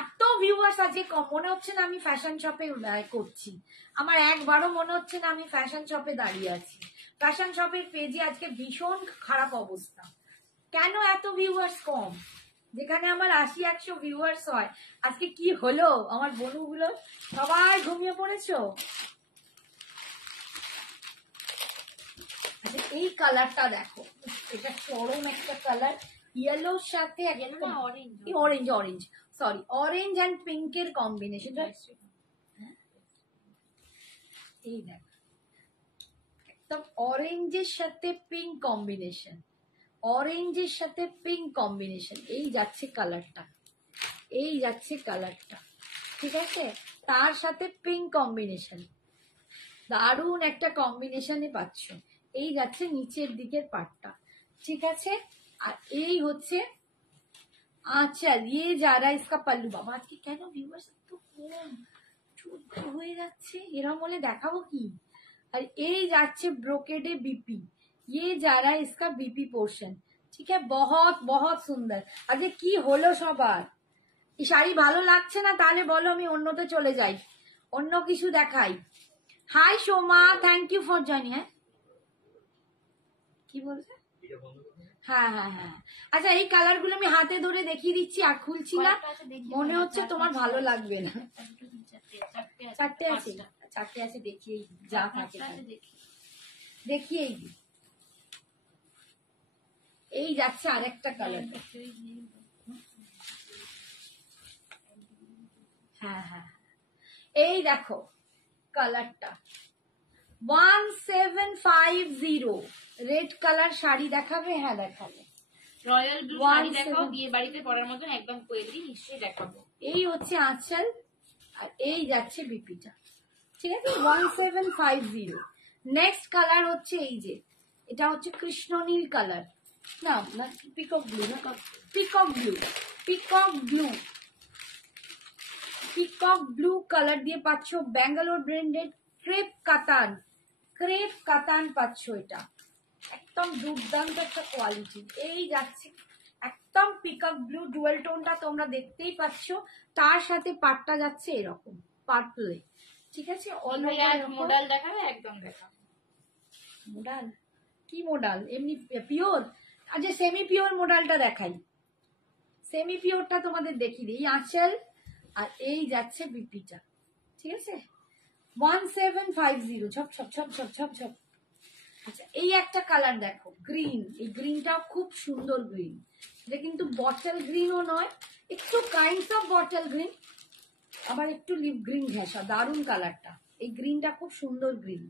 এত ভিউয়ার্স আজকে কম, মনে হচ্ছে না আমি ফ্যাশন শপে করছি, আমার একবারও মনে হচ্ছে না আমি ফ্যাশন শপে দাঁড়িয়ে আছি। ফ্যাশন শপের পেজে আজকে ভীষণ খারাপ অবস্থা, কেন এত ভিউয়ার্স কম, যেখানে আমার 80-100 ভিউয়ার্স হয়। আজকে কি হলো, আমার বন্ধুগুলো সবাই ঘুমিয়ে পড়েছো। আচ্ছা, এই কালারটা দেখো, এটা চরম একটা কালার, ইয়েলোর সাথে orange, orange sorry orange and পিঙ্কের কম্বিনেশন। এই দেখ, একদম অরেঞ্জের সাথে পিঙ্ক কম্বিনেশন, অরেঞ্জের সাথে পিঙ্ক কম্বিনেশন। এই যাচ্ছে কালারটা, এই যাচ্ছে কালারটা, ঠিক আছে, তার সাথে পিঙ্ক কম্বিনেশন, দারুণ একটা কম্বিনেশনে পাচ্ছ। এই যাচ্ছে নিচের দিকের পাটটা, ঠিক আছে। আর এই হচ্ছে আঁচল, ये जा रहा है इसका पल्लू। বাবা আজকে কেন ভিউয়ার্স এত কম, চুপ হয়ে যাচ্ছে, এরকম হলে দেখাবো কি। আর এই যাচ্ছে ব্রোকেডে बीपी, ये जा रहा है इसका बीपी पोर्शन, ठीक है। बहुत बहुत সুন্দর। আজকে কি হলো সবার, এই শাড়ি ভালো লাগছে না তাহলে বলো, আমি অন্যতে চলে যাই, অন্য কিছু দেখাই। Hi Soma, thank you for joining. হ্যাঁ কি বলছে, হ্যাঁ হ্যাঁ হ্যাঁ। আচ্ছা, এই কালার গুলো আমি হাতে ধরে দেখিয়ে দিচ্ছি, আর খুলছি না, মনে হচ্ছে তোমার ভালো লাগবে না। চারটে আছে, চারটে আছে, দেখিয়ে যা থাকে দেখিয়েই দি। এই যাচ্ছে আরেকটা কালার, হ্যাঁ হ্যাঁ, এই দেখো কালারটা 1750, রেড কালার শাড়ি দেখাবে, হ্যাঁ দেখাবে। রয়্যাল ব্লু শাড়ি দেখাও, বিয়ে বাড়িতে পরার মতন একদম কোয়েলি, নিশ্চয়ই দেখাবো। এই হচ্ছে আঁচল, আর এই যাচ্ছে বিপিটা, ঠিক আছে। 1750। নেক্সট কালার হচ্ছে এই যে, এটা হচ্ছে কৃষ্ণনীল কালার, না না পিকক ব্লু, না peacock blue, peacock blue, peacock blue colour দিয়ে পাচ্ছ ব্যাঙ্গালোর ব্র্যান্ডেড ক্রেপ কাতান, ক্রেপ কাতান পাচ্ছ, এটা একদম দুর্দান্ত একটা কোয়ালিটি। এই যাচ্ছে একদম পিকক ব্লু ডুয়াল টোনটা তোমরা দেখতেই পাচ্ছ, তার সাথে পাটটা যাচ্ছে এরকম পার্পলে, ঠিক আছে। মডেল দেখাবে, একদম দেখাবে। মডেল কি মডেল, এমনি পিওর? আচ্ছা, সেমি পিওর মডেলটা দেখাই, সেমি পিওরটা তোমাদের দেখিয়ে দিই। আঁচল আর এই যাচ্ছে বিপিটা, ঠিক আছে। 1750, ঝপ ঝপ ঝপ ঝপ ঝপ ঝপ। আচ্ছা, এই একটা কালার দেখো, গ্রিন, এই গ্রিনটাও খুব সুন্দর গ্রিন, এটা কিন্তু বটল গ্রিনও নয়, একটু কাইন্ডস অফ বটল গ্রিন, আবার একটু লিপ গ্রিন ঘেঁষা, দারুণ কালারটা। এই গ্রিনটা খুব সুন্দর গ্রিন,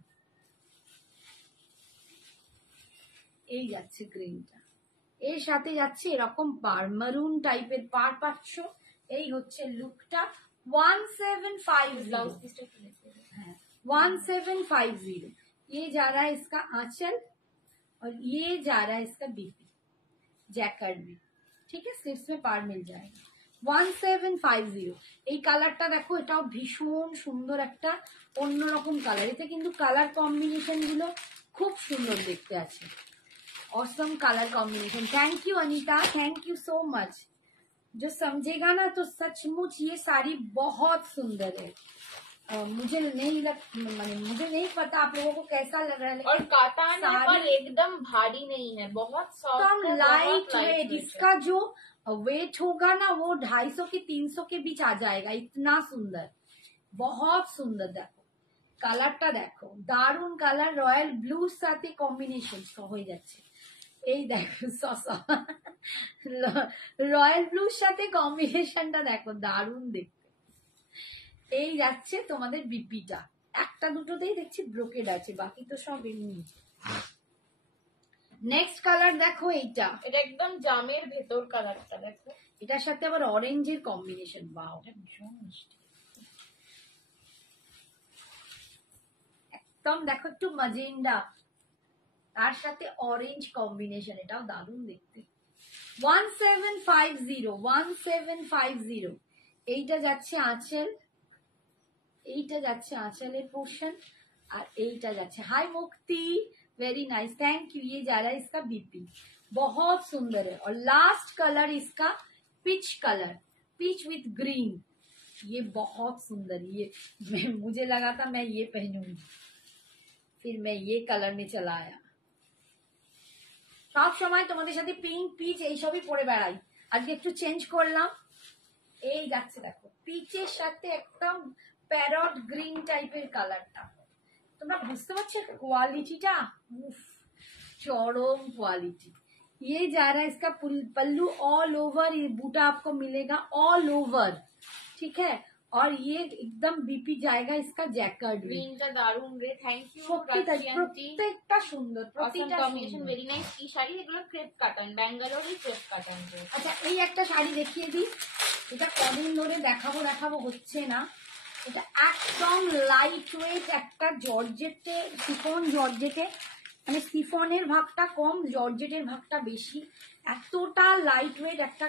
এই যাচ্ছে গ্রিনটা, এর সাথে যাচ্ছে এরকম মারুন টাইপের পার পাচ্ছ। এই হচ্ছে লুকটা 1750। हाँ 1750। ये जा रहा है इसका आंचल और ये जा रहा है इसका बीपी जैकेट भी, ठीक है, स्लीव्स में पार मिल जाएगा 1750। এই কালারটা দেখো, এটাও ভীষণ সুন্দর একটা অন্যরকম কালার, এতে কিন্তু কালার কম্বিনেশন গুলো খুব সুন্দর দেখতে আছে। Awesome colour combination. Thank you Anita, thank you so much. जो समझेगा ना तो सचमुच ये साड़ी बहुत सुंदर है। मुझे नहीं पता आप लोगों को कैसा लग रहा है, और कातान है पर एकदम भारी नहीं है, बहुत सॉफ्ट है, लाइट वेट। इसका जो वेट होगा ना वो 250 के 300 के बीच आ जाएगा, इतना सुंदर, बहुत सुंदर। देखो কালারটা দেখো, দারুন কালার, রয়্যাল ব্লুর সাথে কম্বিনেশন হয়ে যাচ্ছে। এই দেখো রয়্যাল ব্লুর সাথে কম্বিনেশনটা দেখো, দারুন দেখতে। এই যাচ্ছে তোমাদের বিপিটা, একটা দুটোতেই দেখছি ব্রোকেড আছে, বাকি তো সব এমনি। নেক্সট কালার দেখো, এইটা, এটা একদম জামের ভেতর কালারটা দেখো, এটার সাথে আবার অরেঞ্জের কম্বিনেশন, বাও ভীষণ মিষ্টি। একদম দেখো একটু ম্যাজেন্ডা, তার সাথে অরেঞ্জ কম্বিনেশন, এটাও দারুণ দেখতে। 1750। এইটা যাচ্ছে আঁচল, এইটা যাচ্ছে আঁচলের পোর্শন, আর এইটা যাচ্ছে। हाय मुक्ति, वेरी नाइस, थैंक यू। ये जा रहा है इसका बीपी, बहुत सुंदर है। और लास्ट कलर इसका peach colour, pitch with green, ये बहुत सुंदर। ये मुझे लगा था मैं ये पहनूंगी, फिर मैं ये कलर में चला आया। সব সময় তোমাদের সাথে পিঙ্ক পিচ এইসবই পরে বেড়াই, আজকে একটু চেঞ্জ করলাম। এই যাচ্ছে দেখো পিচের সাথে একদম প্যারট গ্রিন টাইপের কালারটা, তোমরা বুঝতে পারছো क्वालिटीটা, उफ चरम क्वालिटी। ये जा रहा है इसका पल्लू ऑल ओवर, ये बूटा आपको मिलेगा ऑल ओवर, ठीक है। और ये एकदम बीपी जाएगा इसका जैकेट, গ্রিনটা দারুন রে, থ্যাংক ইউ। প্রত্যেকটা সুন্দর, প্রত্যেকটা কম্বিনেশন ভেরি নাইস। কি শাড়ি এগুলো? ক্রেপ কাটান, ব্যাঙ্গালোরি ক্রেপ কাটান। আচ্ছা এই একটা শাড়ি দেখিয়ে দিই, এটা কদিন ধরে দেখাবো হচ্ছে না। এটা একদম লাইট ওয়েট একটা জর্জেটে, সিফন জর্জেটে, মানে সিফনের ভাগটা কম, জর্জেটের ভাগটা বেশি, এতটা লাইট ওয়েট একটা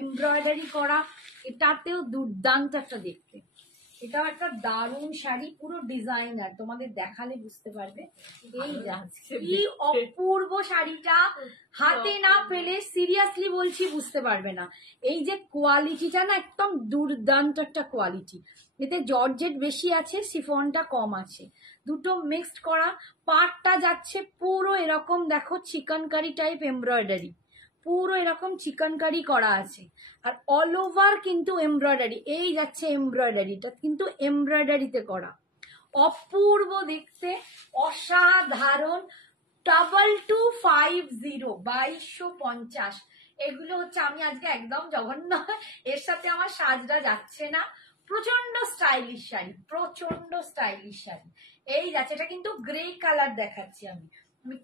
এমব্রয়ডারি করা, এটাতেও দুর্দান্ত একটা দেখতে। এটাও একটা দারুণ শাড়ি, পুরো ডিজাইনার, তোমাদের দেখালে বুঝতে পারবে। এই যাচ্ছে কি অপূর্ব শাড়িটা, হাতে না পেলে সিরিয়াসলি বলছি বুঝতে পারবে না। এই যে কোয়ালিটিটা না, একদম দুর্দান্ত একটা কোয়ালিটি। এতে জর্জেট বেশি আছে, সিফনটা কম আছে, দুটো মিক্সড করা। পাটটা যাচ্ছে পুরো এরকম দেখো চিকেন কারি টাইপ এমব্রয়ডারি, পুরো এরকম চিকেন কারি করা আছে, আর অল ওভার কিন্তু এমব্রয়ডারি। এই যাচ্ছে এমব্রয়ডারিটা কিন্তু এমব্রয়ডারিতে করা, অপূর্ব দেখতে, অসাধারণ। 2250, 2250। এগুলো হচ্ছে, আমি আজকে একদম জঘন্য, এর সাথে আমার সাজটা যাচ্ছে না। প্রচন্ড স্টাইলিশ শাড়ি, প্রচন্ড স্টাইলিশ শাড়ি। এই যাচ্ছে, এটা কিন্তু গ্রে কালার দেখাচ্ছি আমি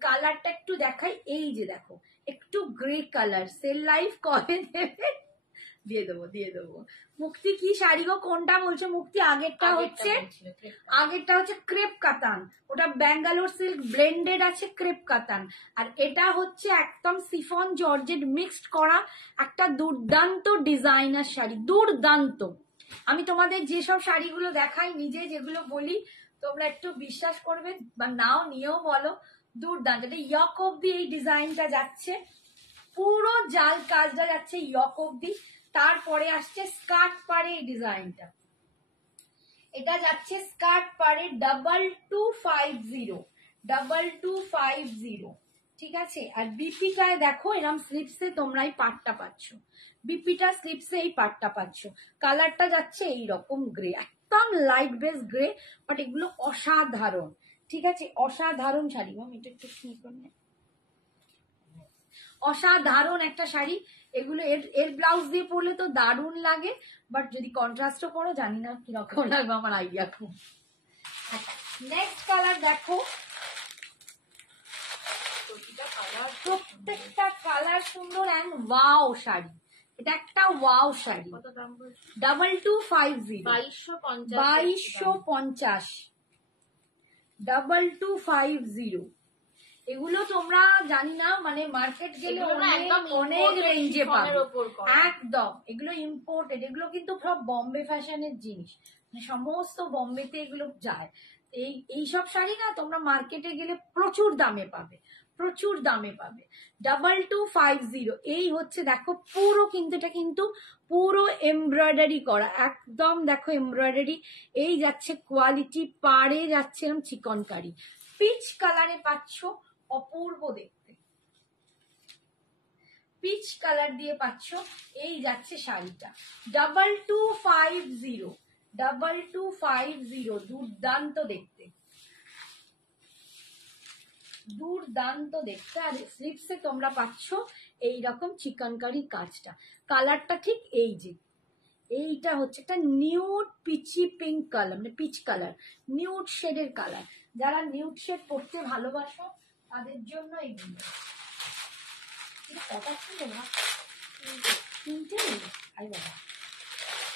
কালারটা একটু দেখাই। এই যে দেখো একটু গ্রে কালার, সেল লাইফ কবে দেবে? দিয়ে দেবো। মুক্তি কি শাড়ি গো, কোনটা বলছো মুক্তি? আগেরটা হচ্ছে ক্রেপ কাতান, ওটা ব্যাঙ্গালোর সিল্ক ব্লেন্ডেড আছে ক্রেপ কাতান, আর এটা হচ্ছে একদম সিফন জর্জেট মিক্সড করা একটা দুর্দান্ত ডিজাইনার শাড়ি, দুর্দান্ত। আমি তোমাদের যেসব শাড়িগুলো দেখাই, নিজে যেগুলো বলি, তোমরা একটু বিশ্বাস করবে বা নাও নিয়েও বলো, দুর্দান্ত। এটা ইয়ক অব্দি এই ডিজাইনটা যাচ্ছে, পুরো জাল কাজটা যাচ্ছে ইয়ক অব্দি, তারপরে আসছে স্কার্ট পারে এই ডিজাইনটা, এটা যাচ্ছে স্কার্ট পারে 2250, ঠিক আছে। আর বিপিটায় দেখো এরকম স্লিপসে তোমরা এই পাটটা পাচ্ছ, বিপিটা স্লিপসে এই পাটটা পাচ্ছ। কালারটা যাচ্ছে এইরকম গ্রে, একদম লাইট বেস গ্রে, বাট এগুলো অসাধারণ, ঠিক আছে, অসাধারণ শাড়ি। এটা একটু কি করবে, অসাধারণ একটা শাড়ি। এগুলো এর ব্লাউজ দিয়ে পরলে তো দারুণ লাগে, বাট যদি কন্ট্রাস্টও করো জানি না কিরকম লাগবে, আমার আইডিয়া খুব। নেক্সট কালার দেখো, প্রত্যেকটা কালার সুন্দর অ্যান্ড ওয়াও শাড়ি। এটা একটা ওয়াও শাড়ি। কত দাম বলছো? 2250, 2250, 2250। এগুলো তোমরা জানি না মানে মার্কেট গেলে অনেক রেঞ্জে পাবে একদম। এগুলো ইম্পোর্টেড, এগুলো কিন্তু সব বম্বে ফ্যাশনের জিনিস, মানে সমস্ত বম্বেতে এগুলো যায়। এইসব শাড়ি না তোমরা মার্কেটে গেলে প্রচুর দামে পাবে, প্রচুর দামে পাবে। 2250 এই হচ্ছে দেখো পুরো, কিন্তু এটা কিন্তু পুরো এমব্রয়ডারি করা একদম, দেখো এমব্রয়ডারি। এই যাচ্ছে কোয়ালিটি, পাড়ে যাচ্ছে এরকম চিকনকারি, পিচ কালারে পাচ্ছ, অপূর্ব দেখতে, পিচ কালার দিয়ে পাচ্ছ। এই যাচ্ছে শাড়িটা 2250, 2250, দুর্দান্ত দেখতে, দুর্দান্ত দেখতে। আর স্লিপসে তোমরা পাচ্ছ এইরকম চিকনকারি কাজটা। কালারটা ঠিক এই যে, এইটা হচ্ছে একটা নিউড পিচি পিঙ্ক কালার, মানে পিচ কালার, নিউড শেডের কালার। যারা নিউড শেড পরতে ভালোবাসো তাদের জন্য এইগুলো। কটা ছিল না, তিনটে। আই বাবা,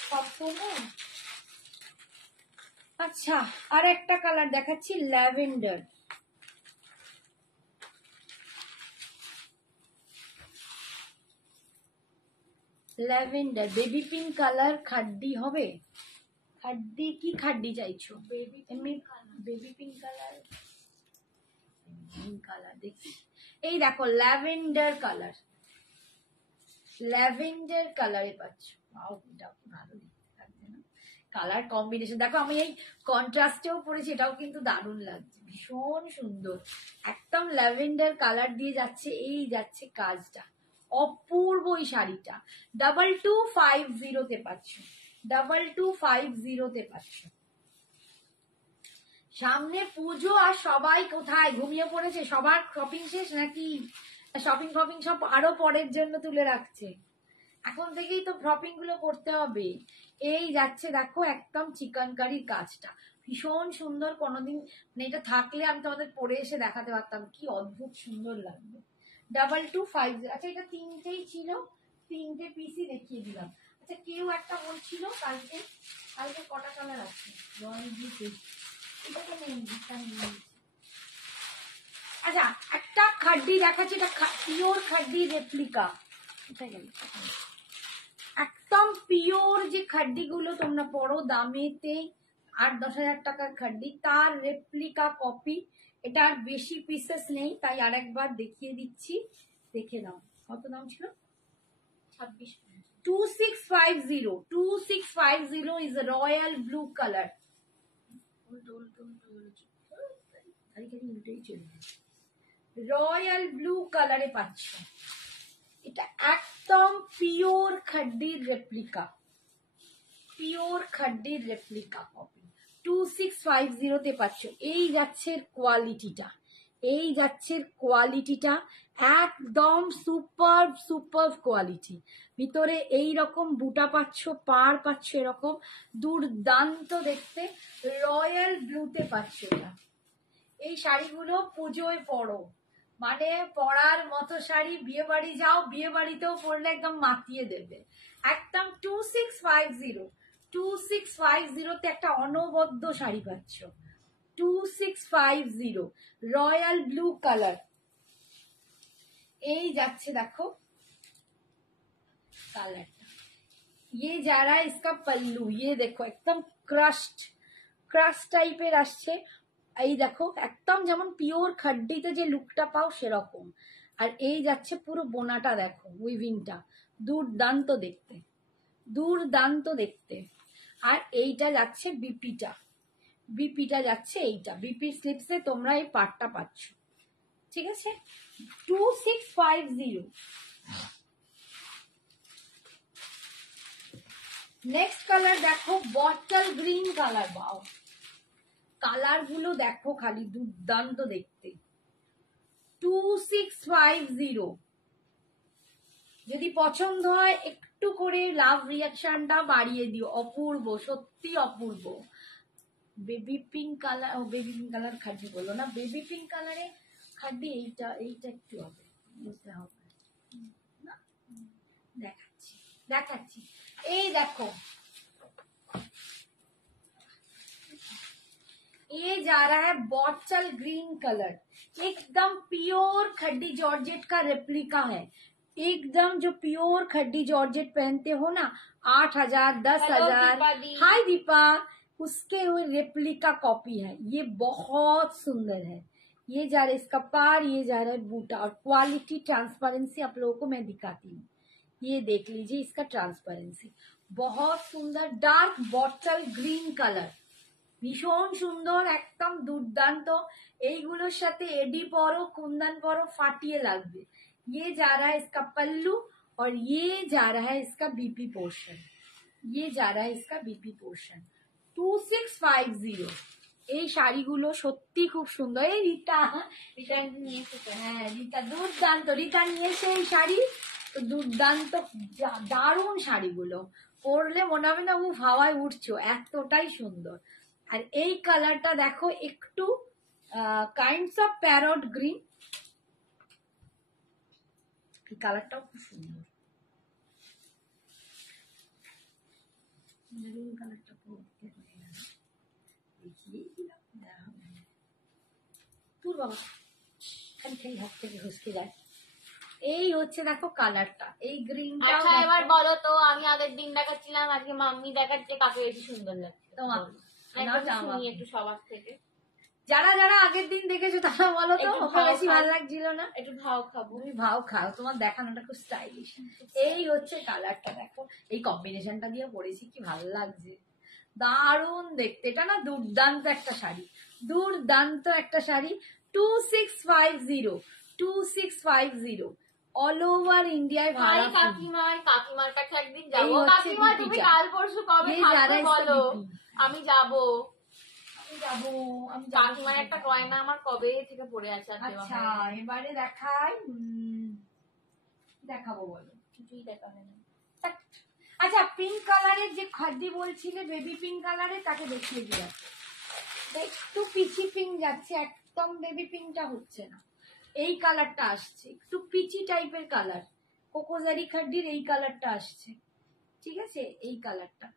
সব তো না। আচ্ছা, আর একটা কালার দেখাচ্ছি, lavender. Lavender baby pink colour, khaddi হবে, খাড্ডি কি খাড্ডি চাইছো? এমনি baby pink colour, pink colour দেখি। এই দেখো ল্যাভেন্ডার কালার, ল্যাভেন্ডার কালারে পাচ্ছ। এটা ভালো লাগছে না কালার কম্বিনেশন? দেখো আমি এই কন্ট্রাস্টেও পরেছি, এটাও কিন্তু দারুণ লাগছে, ভীষণ সুন্দর। একদম ল্যাভেন্ডার কালার দিয়ে যাচ্ছে, এই যাচ্ছে কাজটা, অপূর্ব এই শাড়িটা। 2250 পাচ্ছ, 2250 পাচ্ছ। সামনে পুজো আর সবাই কোথায় ঘুমিয়ে পড়েছে, সবার শপিং শেষ নাকি? শপিং ফপিং সব আরো পরের জন্য তুলে রাখছে, এখন থেকেই তো শপিং গুলো করতে হবে। এই যাচ্ছে দেখো একদম চিকনকারির কাজটা, ভীষণ সুন্দর। কোনোদিন মানে এটা থাকলে আমি তোমাদের পরে এসে দেখাতে পারতাম, কি অদ্ভুত সুন্দর লাগবে। 2250। আচ্ছা, এটা তিনটেই ছিল, তিনটে পিসই দেখিয়ে দিলাম। আচ্ছা, কেউ একটা বলছিল কালকে, কালকে কটা কালার আছে? এটা তো নেই। আচ্ছা, একটা খাড্ডি দেখাচ্ছি, এটা পিওর খাড্ডি রেপ্লিকা। একদম পিওর যে খাড্ডি গুলো তোমরা পরো দামেতে 8-10 হাজার টাকার খাড্ডি, তার রেপ্লিকা কপি। এটা আর বেশি পিসেস নেই, তাই আরেকবার দেখিয়ে দিচ্ছি, দেখে নাও। কত দাম ছিল? 2650। 2650 is a royal blue color। Royal blue কালারে পাচ্ছ। এটা একদম পিওর খাড্ডির রেপ্লিকা, পিওর খাড্ডির রেপ্লিকা কপি। 2650 তে পাচ্ছ। এই যাচ্ছে কোয়ালিটিটা, এই যাচ্ছে কোয়ালিটিটা একদম সুপার সুপার কোয়ালিটি। ভিতরে এই রকম বুটা পাচ্ছ, পার পাচ্ছ, এরকম দুর্দান্ত দেখতে রয়্যাল ব্লুতে পাচ্ছ। এটা এই শাড়িগুলো পুজোয় পরো, মানে পরার মতো শাড়ি। বিয়ে বাড়ি যাও, বিয়ে বাড়িতেও পরলে একদম মাতিয়ে দেবে। একদম 2650, 2650 তে একটা অনবদ্য শাড়ি পাচ্ছ। 2650 রয়্যাল ব্লু কালার। এই যাচ্ছে দেখো কালারটা, ये जा रहा है इसका पल्लू, ये देखो एकदम ক্রাস্ট ক্রাস্ট টাইপের আসছে। এই দেখো একদম যেমন পিওর খাড্ডিতে যে লুকটা পাও সেরকম। আর এই যাচ্ছে পুরো বোনাটা, দেখো উইভিংটা দুর্দান্ত দেখতে, দুর্দান্ত দেখতে। আর এইটা যাচ্ছে বিপিটা, বিপিটা যাচ্ছে এইটা, বিপির স্লিপসে তোমরা এই পার্টটা পাচ্ছ। ঠিক আছে, 2650। নেক্সট কালার দেখো বটল গ্রিন কালার। বাও, কালার গুলো দেখো খালি দুর্দান্ত দেখতে। 2650 যদি পছন্দ হয় একটু করে লাভ রিয়াকশনটা বাড়িয়ে দিও, অপূর্ব, সত্যি অপূর্ব। বেবি পিঙ্ক কালার, ও বেবি পিঙ্ক কালার খাড্ডি বললো না, বেবি পিঙ্ক কালারে খাড্ডি এইটা এইটা একটু হবে, বুঝতে হবে না? দেখাচ্ছি দেখাচ্ছি, এই দেখো ये जा रहा है बॉटल ग्रीन कलर, एकदम प्योर खड्डी जॉर्जेट का रेप्लिका है, एकदम जो प्योर खड्डी जॉर्जेट पहनते हो ना, 8,000 10,000। हाय दीपा, उसके वो रेप्लिका कॉपी है, ये बहुत सुंदर है। ये जा रहा है इसका पार, ये जा रहा है बूटा, और क्वालिटी ट्रांसपेरेंसी आप लोगों को मैं दिखाती हूँ, ये देख लीजिए इसका ट्रांसपेरेंसी, बहुत सुंदर डार्क बॉटल ग्रीन कलर, ভীষণ সুন্দর, একদম দুর্দান্ত। এইগুলোর সাথে এডি পরো, কুंदन পরো, ফাটিয়ে লাগবে। ये जा रहा है इसका पल्लू, और ये जा रहा है इसका बीपी पोर्शन, ये जा रहा है इसका बीपी पोर्शन। 2650। এই শাড়িগুলো সত্যি খুব সুন্দর। এই রিতা, রিটার্ন নিয়ে এসেছে। হ্যাঁ রিতা দুর্দান্ত, রিতা নিয়ে এসে এই শাড়ি তো দুর্দান্ত, দারুণ শাড়িগুলো পরলে মনে হবে না উফ হাওয়ায় উঠছো, এতটাই সুন্দর। আর এই কালারটা দেখো একটু কাইন্ডস অফ প্যারট গ্রিন, এই কালারটাও খুব সুন্দর, গ্রিন কালারটা দেখিয়ে দিলাম, তোর বাবা খালি খালি হাত থেকে ঘুষকে যায়। এই হচ্ছে দেখো কালারটা, এই গ্রিনটা। আচ্ছা এবার বলো তো, আমি আগের দিন দেখাচ্ছিলাম, আজকে মাম্মি দেখাচ্ছে, কাকে বেশি সুন্দর লাগছে তোমার একটু সবার থেকে। যারা যারা আগের দিন দেখেছো তারা বলো তো, ওকে বেশি ভালো লাগছিল না? একটু ভাও খাবো। তুমি ভাও খাও, তোমার দেখানোটা খুব স্টাইলিশ। এই হচ্ছে কালারটা, দেখো এই কম্বিনেশনটা দিয়ে পরেছি, কি ভালো লাগছে, দারুণ দেখতে। এটা না দুর্দান্ত একটা শাড়ি, দুর্দান্ত একটা শাড়ি। 2650, 2650 অল ওভার ইন্ডিয়ায় ভাড়া। কাকিমার কাছে একদিন যাবো। কাকিমা তুমি কাল পরশু কবে থাকবে বলো, আমি যাবো। কাকিমার একটা গয়না আমার কবে থেকে পড়ে আছে। আচ্ছা এবারে দেখাই, দেখাবো বলো, কিছুই দেখা হয় না। আচ্ছা পিঙ্ক কালারের যে খাদ্দি বলছিলে, বেবি পিঙ্ক কালারের, তাকে দেখিয়ে দিলাম। একটু পিচি পিঙ্ক যাচ্ছে, একদম বেবি পিঙ্কটা হচ্ছে না, এই কালারটা আসছে, একটু পিচি টাইপের কালার, কোকোজারি খাড্ডির এই কালারটা আসছে, ঠিক আছে, এই কালারটা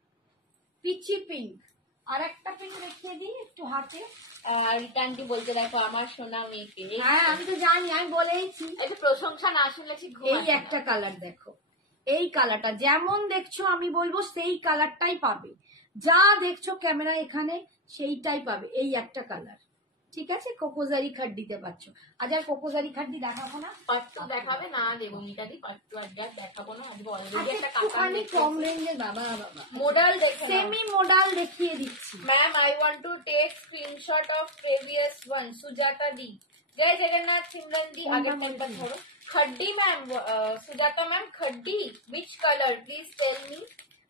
পিচি পিঙ্ক। আর একটা পিঙ্ক দেখিয়ে দিই একটু হাতে। রিটার্নটি বলতে দেখো আমার সোনা মেয়েকে। হ্যাঁ আমি তো জানি, আমি বলেইছি, একটু প্রশংসা না শুনলেছি। এই একটা কালার দেখো, এই কালারটা যেমন দেখছো আমি বলবো সেই কালারটাই পাবে, যা দেখছো ক্যামেরা এখানে সেইটাই পাবে, এই একটা কালার, ঠিক আছে। কোকোজারি খাড্ডিতে পাচ্ছ। আজ আর কোকোজারি খাড্ডি দেখাবো না, পাট্টু দেখাবে না, দেবো মিটাদি পাট্টু আর দেখাবো না। আজকে অলরেডি একটা একটুখানি কম রেঞ্জে, বাবা বাবা মডেল দেখে সেমি মডেল দেখিয়ে দিচ্ছি। Ma'am I want to take screenshot of previous one. Sujata দি, जय जगन्नाथ। सिमरन दी आगे नंबर छोड़ो। Khaddi ma'am, Sujata ma'am khaddi which colour, please tell me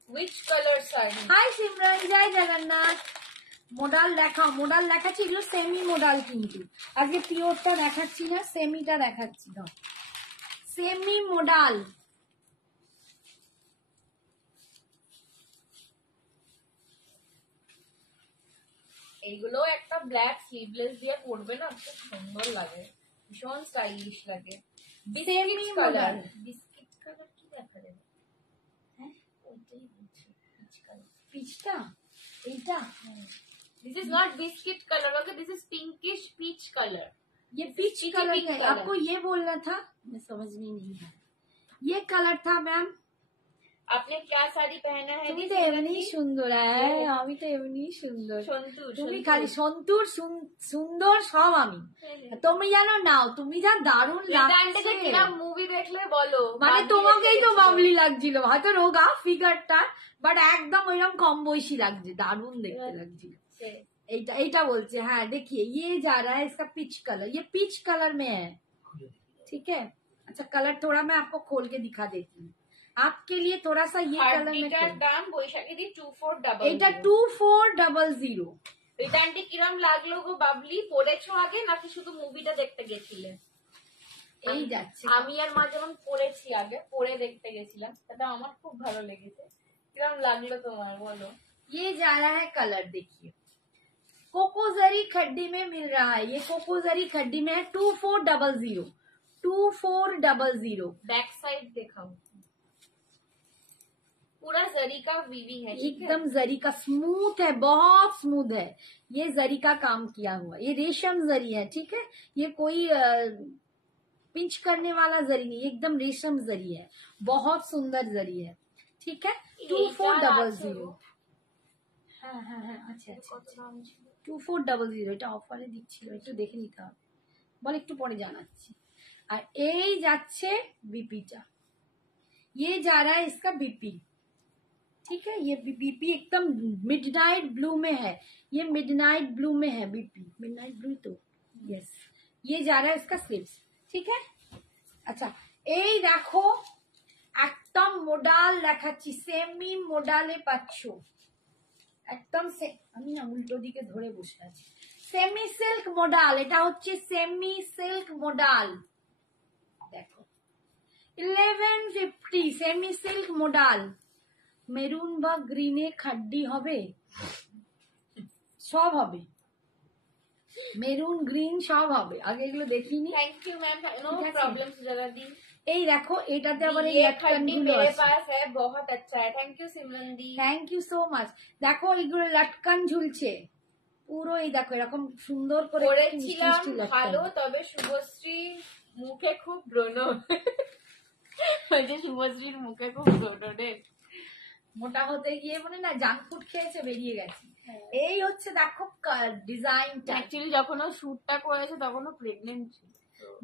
which colour sari. Hi Simran, Jai Jagannath. Modal দেখাও, মডাল দেখাচ্ছি, এগুলো সেমি মডাল, কিন্তু আজকে পিওরটা দেখাচ্ছি না, সেমিটা দেখাচ্ছি। ধর সেমি মডাল, এইগুলো একটা ব্ল্যাক স্লিভলেস দিয়ে পরবে না, খুব সুন্দর লাগে, ভীষণ স্টাইলিশ লাগে। সেমি মডাল, বিস্কিট কালার কি দেখা যাবে? হ্যাঁ ওইটাই বলছি, পিচ কালার। পিচটা এইটা, This is not biscuit color, okay? This is pinkish peach color. ये पीच कलर pink है, color. आपको ये बोलना था, मैं समझ में नहीं आया, ये कलर था मैम। आपने क्या साड़ी पहना है? তুমি তো এমনি সুন্দর, হ্যাঁ আমি তো এমনি সুন্দর, সন্তুর। তুমি খালি সন্তুর সুন্দর সব আমি, তুমি জানো নাও, তুমি যা দারুণ লাগছে, মুভি দেখলে বলো, মানে তোমাকেই তো বাবলি লাগছিল, হয়তো রোগা ফিগারটা, বাট একদম ওইরকম কম বয়সী লাগছে, দারুণ দেখতে লাগছিল। এইটা এইটা বলছে, হ্যাঁ देखिए ये जा रहा है इसका पिच कलर, ये पिच कलर में है, ठीक है। अच्छा कलर थोड़ा मैं आपको खोल के दिखा देती हूँ, आपके लिए थोड़ा सा ये कलर में দাম বৈশাখী দি 2400। এটা 2400। রিটার্নটি কিরম লাগলো গো বাবলি? পড়েছো আগে নাকি শুধু মুভিটা দেখতে গেছিলে? এই যাচ্ছে, আমি আর মা যেমন পড়েছি আগে, পড়ে দেখতে গেছিলাম, সেটা আমার খুব ভালো লেগেছে। কিরম লাগলো তোমার বলো? ये जा रहा है कलर, देखिए कोकोजरी खड्डी में मिल रहा है, ये कोकोजरी खड्डी में है 2400 2400। बैक साइड दिखाओ, पूरा जरी का वीविंग है, ठीक है? एकदम जरी का स्मूथ है, बहुत स्मूथ है। ये जरी का काम किया हुआ, ये रेशम जरी है, ठीक है? ये कोई पिंच करने वाला जरी नहीं, एकदम रेशम जरी है, बहुत सुंदर जरी है, ठीक है? 2400। হ্যাঁ হ্যাঁ হ্যাঁ আচ্ছা আচ্ছা 2400 এটা অফারে দিচ্ছিল, একটু দেখে নিতে হবে, বল একটু পরে জানাচ্ছি। আর এই যাচ্ছে বিপিটা, ये जा रहा है इसका बीपी, ठीक है? ये बीपी एकदम मिडनाइट ब्लू में है, ये मिडनाइट ब्लू में है बीपी, मिडनाइट ब्लू तो यस। ये जा रहा है इसका स्लीव्स, ठीक है? अच्छा এই দেখো একদম মোডাল দেখাচ্ছি, সেমি মোডালে পাচ্ছো একদম। আমি না উল্টো দিকে ধরে বসে আছি। সেমি সিল্ক মোডাল, এটা হচ্ছে সেমি সিল্ক মোডাল, দেখো 1150 সেমি সিল্ক মোডাল। মেরুন বা গ্রিনে খাড্ডি হবে, সব হবে, মেরুন গ্রিন সব হবে। আগে এগুলো দেখিনি। Thank you ma'am, no problem Sujata दी। এই দেখো এটাতে আবার এই ये লটকন खड्डी গুলো मेरे আছে। पास है, बहुत अच्छा है, थैंक यू सिमरन दी। Thank you so much. দেখো এইগুলো লটকন ঝুলছে পুরো, এই দেখো এরকম সুন্দর করে মিষ্টি করেছিলাম মিষ্টি লটকন। ভালো, তবে শুভশ্রী মুখে খুব ব্রণ, ওই যে শুভশ্রীর মুখে খুব ব্রণ রে, মোটা হতে গিয়ে মানে না জাঙ্ক ফুড খেয়েছে, বেরিয়ে গেছে। এই হচ্ছে দেখো ডিজাইনটা, অ্যাকচুয়ালি যখন ও শুটটা করেছে তখন ও প্রেগনেন্ট ছিল।